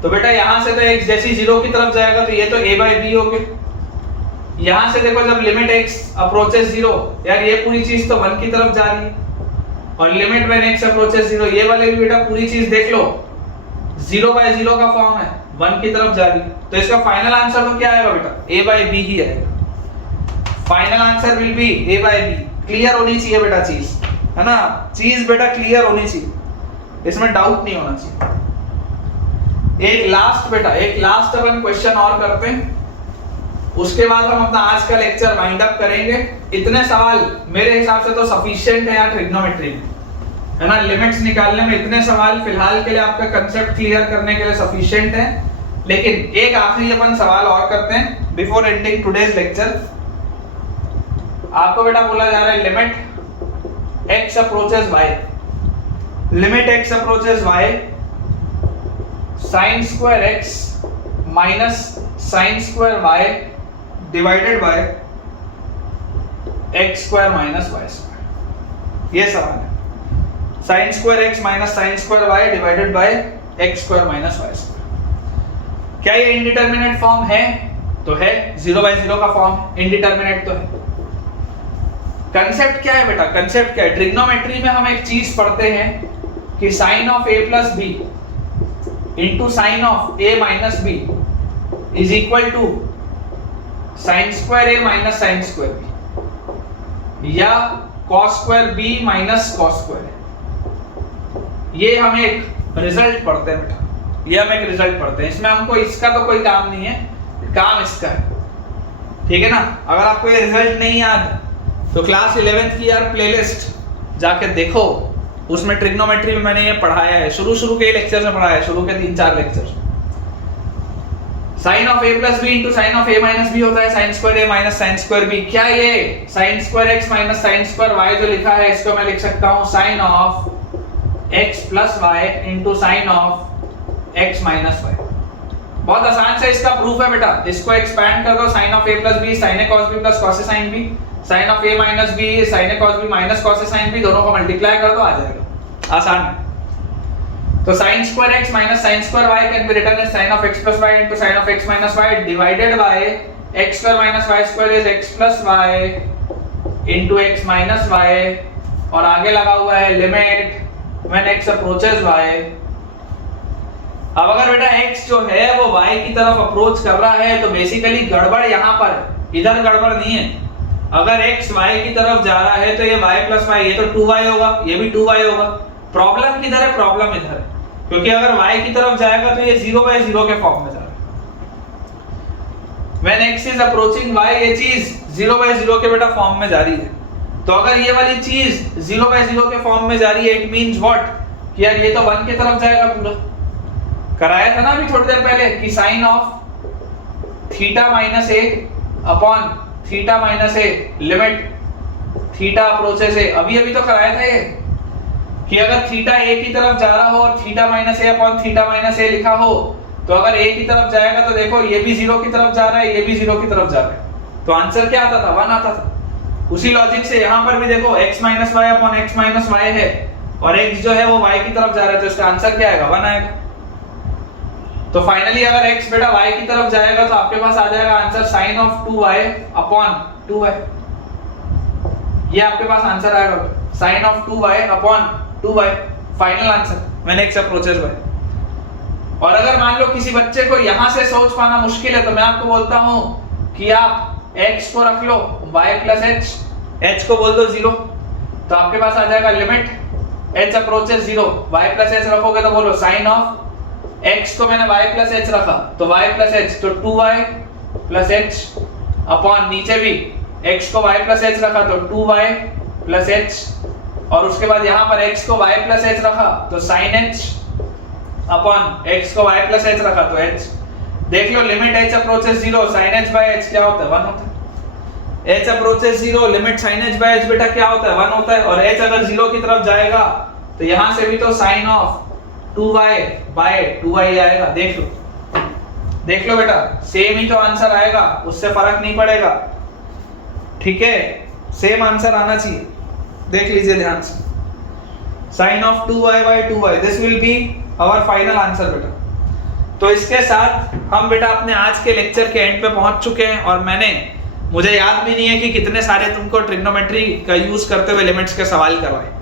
तो बेटा यहां से तो x जैसी 0 की तरफ जाएगा तो ये तो a बाय b हो गए। यहां से देखो जब लिमिट x अप्रोचेस 0, यार ये पूरी चीज तो 1 की तरफ जा रही है, और लिमिट व्हेन x अप्रोचेस 0, ये वाले भी बेटा पूरी चीज देख लो 0 बाय 0 का फॉर्म है, 1 की तरफ जा रही है। तो इसका फाइनल आंसर तो क्या आएगा बेटा, a बाय b ही आएगा। Final answer will be a by b। Clear होनी चाहिए बेटा चीज, है ना, चीज बेटा क्लियर होनी चाहिए, इसमें डाउट नहीं होना चाहिए। एक लास्ट अपन क्वेश्चन और करते हैं, उसके बाद हम अपना आज का लेक्चर वाइंड अप करेंगे। इतने सवाल मेरे हिसाब से तो सफिशिएंट है यार ट्रिग्नोमेट्री में, है ना, लिमिट्स निकालने में इतने सवाल फिलहाल के लिए आपका कंसेप्ट क्लियर करने के लिए सफिशिएंट है। लेकिन एक आखिरी अपन सवाल और करते हैं बिफोर एंडिंग टुडेज लेक्चर। आपको बेटा बोला जा रहा है limit x approaches y, limit x approaches y sin square x minus sin square y divided by x square minus y square. ये सवाल है, sin square x minus sin square y divided by x square minus y square. क्या ये इंडिटरमिनेट फॉर्म है? तो है, 0 बाय 0 का फॉर्म, इंडिटरमिनेट तो है। कंसेप्ट क्या है बेटा, कंसेप्ट क्या है, ट्रिग्नोमेट्री में हम एक चीज पढ़ते हैं कि sine of a plus B into sine of a minus B is equal to sine square a minus sine square b, या cos square b minus cos square. ये हम एक रिजल्ट पढ़ते हैं बेटा, ये हम एक रिजल्ट पढ़ते हैं, इसमें हमको इसका तो कोई काम नहीं है, काम इसका है, ठीक है ना। अगर आपको ये रिजल्ट नहीं याद तो क्लास 11th की यार प्लेलिस्ट जाके देखो, उसमें ट्रिग्नोमेट्री में मैंने ये पढ़ाया है, शुरू के लेक्चर में पढ़ाया है, शुरू के 3-4 lecture. Sine of a plus B into sine of a minus B होता है sine square a minus sine square b। क्या ये sine square x minus sine square y जो लिखा है, इसको मैं लिख सकता हूँ sine of x plus Y into sine of x minus Y. बहुत आसान से इसका प्रूफ है बेटा, इसको एक्सपैंड कर दो, sine of a plus B sine a cos b plus cos a sin b, sine of a minus b sine a cos b minus cos a sin b, दोनों को मल्टीप्लाई कर दो, आ जाएगा, आसान है। तो sin square x minus sin square y can be written as sin of x plus y into sin of x minus y divided by x square minus y square is x plus y into x minus y, और आगे लगा हुआ है limit when x approaches y। अब अगर बेटा x जो है वो y की तरफ अप्रोच कर रहा है तो बेसिकली गड़बड़ यहाँ पर, इधर गड़बड़ नहीं है। अगर x y की तरफ जा रहा है तो ये y plus y, ये तो 2y होगा, ये भी 2y होगा। प्रॉब्लम किधर है? प्रॉब्लम इधर है, क्योंकि अगर y की तरफ जाएगा तो ये 0 by 0 के फॉर्म में जा रहा है। When x is approaching y, ये चीज 0 by 0 के बेटा फॉर्म में जा रही है। तो अगर ये वाली चीज 0 by 0 के फॉर्म में जा रही है, इट मींस व्हाट, कि यार ये तो 1 की तरफ जाएगा पूरा। कराया था ना अभी थोड़ी देर पहले कि sine of theta minus A upon theta minus A limit theta approaches A, अभी अभी तो कराया था ये कि अगर थीटा ए की तरफ जा रहा हो और theta minus A upon theta minus ए लिखा हो, तो अगर ए की तरफ जाएगा तो देखो ये भी 0 की तरफ जा रहा है, ये भी 0 की तरफ जा रहा है, तो आंसर क्या आता था? 1 आता था। उसी लॉजिक से यहाँ पर भी देखो x minus Y upon x minus Y है और x जो है वो y की तरफ जा रहा है, तो इसका आंसर क्या आएगा? 1 आएगा। तो फाइनली अगर x बेटा y की तरफ जाएगा तो आपके पास आ जाएगा answer sine of 2y upon 2y, ये आपके पास आंसर आएगा sine of 2y upon 2y, final answer मैंने x अप्रोचेस बाय। और अगर मान लो किसी बच्चे को यहां से सोच पाना मुश्किल है तो मैं आपको बोलता हूं कि आप x को रख लो y प्लस h को बोल दो 0, तो आपके पास आ जाएगा limit h approaches 0, y plus h रखोगे तो बोलो साइन ऑफ x को मैंने y प्लस h रखा तो y प्लस h, तो 2y प्लस h अपॉन नीचे भी x को y प्लस h रखा तो 2y प्लस h, और उसके बाद यहाँ पर x को y प्लस h रखा तो साइन h अपॉन x को y प्लस h रखा तो h। देख लो limit h approaches 0 sin h by h क्या होता है? 1 होता है। h approaches 0 limit sin h by h बेटा क्या होता है? 1 होता है। और h अगर 0 की तरफ जाएगा तो यहां से भी तो sin of 2y by 2y आएगा। देख लो बेटा, सेम ही तो आंसर आएगा, उससे फर्क नहीं पड़ेगा, ठीक है, सेम आंसर आना चाहिए। देख लीजिए ध्यान से, sin of 2y by 2y, this will be our final answer बेटा। तो इसके साथ हम बेटा अपने आज के लेक्चर के एंड पे पहुंच चुके हैं, और मुझे याद भी नहीं है कि कितने सारे तुमको ट्रिग्नोमेट्री का यूज करते हुए लिमिट्स के सवाल करवाए।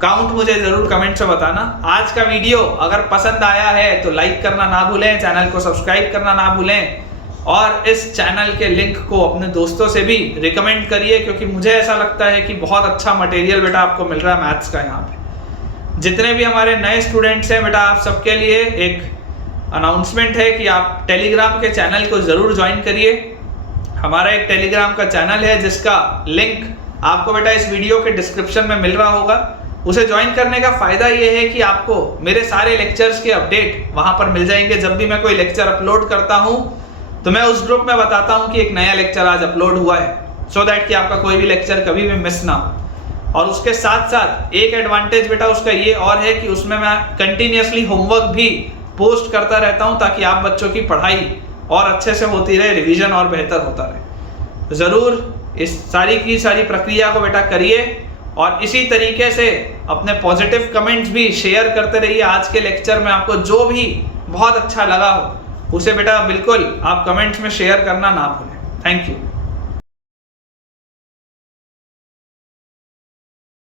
काउंट मुझे जरूर कमेंट से बताना। आज का वीडियो अगर पसंद आया है तो लाइक करना ना भूलें, चैनल को सब्सक्राइब करना ना भूलें, और इस चैनल के लिंक को अपने दोस्तों से भी रिकमेंड करिए, क्योंकि मुझे ऐसा लगता है कि बहुत अच्छा मटेरियल बेटा आपको मिल रहा है मैथ्स का। यहाँ पे जितने भी हमारे नए स्टूडेंट्स हैं बेटा, आप सबके लिए एक अनाउंसमेंट है कि आप टेलीग्राम के चैनल को जरूर ज्वाइन करिए। हमारा एक टेलीग्राम का चैनल है जिसका लिंक आपको बेटा इस वीडियो के डिस्क्रिप्शन में मिल रहा होगा। उसे ज्वाइन करने का फायदा ये है कि आपको मेरे सारे लेक्चर्स के अपडेट वहां पर मिल जाएंगे। जब भी मैं कोई लेक्चर अपलोड करता हूं तो मैं उस ग्रुप में बताता हूं कि एक नया लेक्चर आज अपलोड हुआ है, सो दैट कि आपका कोई भी लेक्चर कभी भी मिस ना हो। और उसके साथ साथ एक एडवांटेज बेटा उसका ये और है कि उसमें मैं कंटिन्यूअसली होमवर्क भी पोस्ट करता रहता हूं, ताकि आप बच्चों की पढ़ाई और अच्छे से होती रहे, रिवीजन और बेहतर होता रहे। जरूर इस सारी की सारी प्रक्रिया को बेटा करिए, और इसी तरीके से अपने पॉजिटिव कमेंट्स भी शेयर करते रहिए। आज के लेक्चर में आपको जो भी बहुत अच्छा लगा हो उसे बेटा बिल्कुल आप कमेंट्स में शेयर करना ना भूलें। Thank you.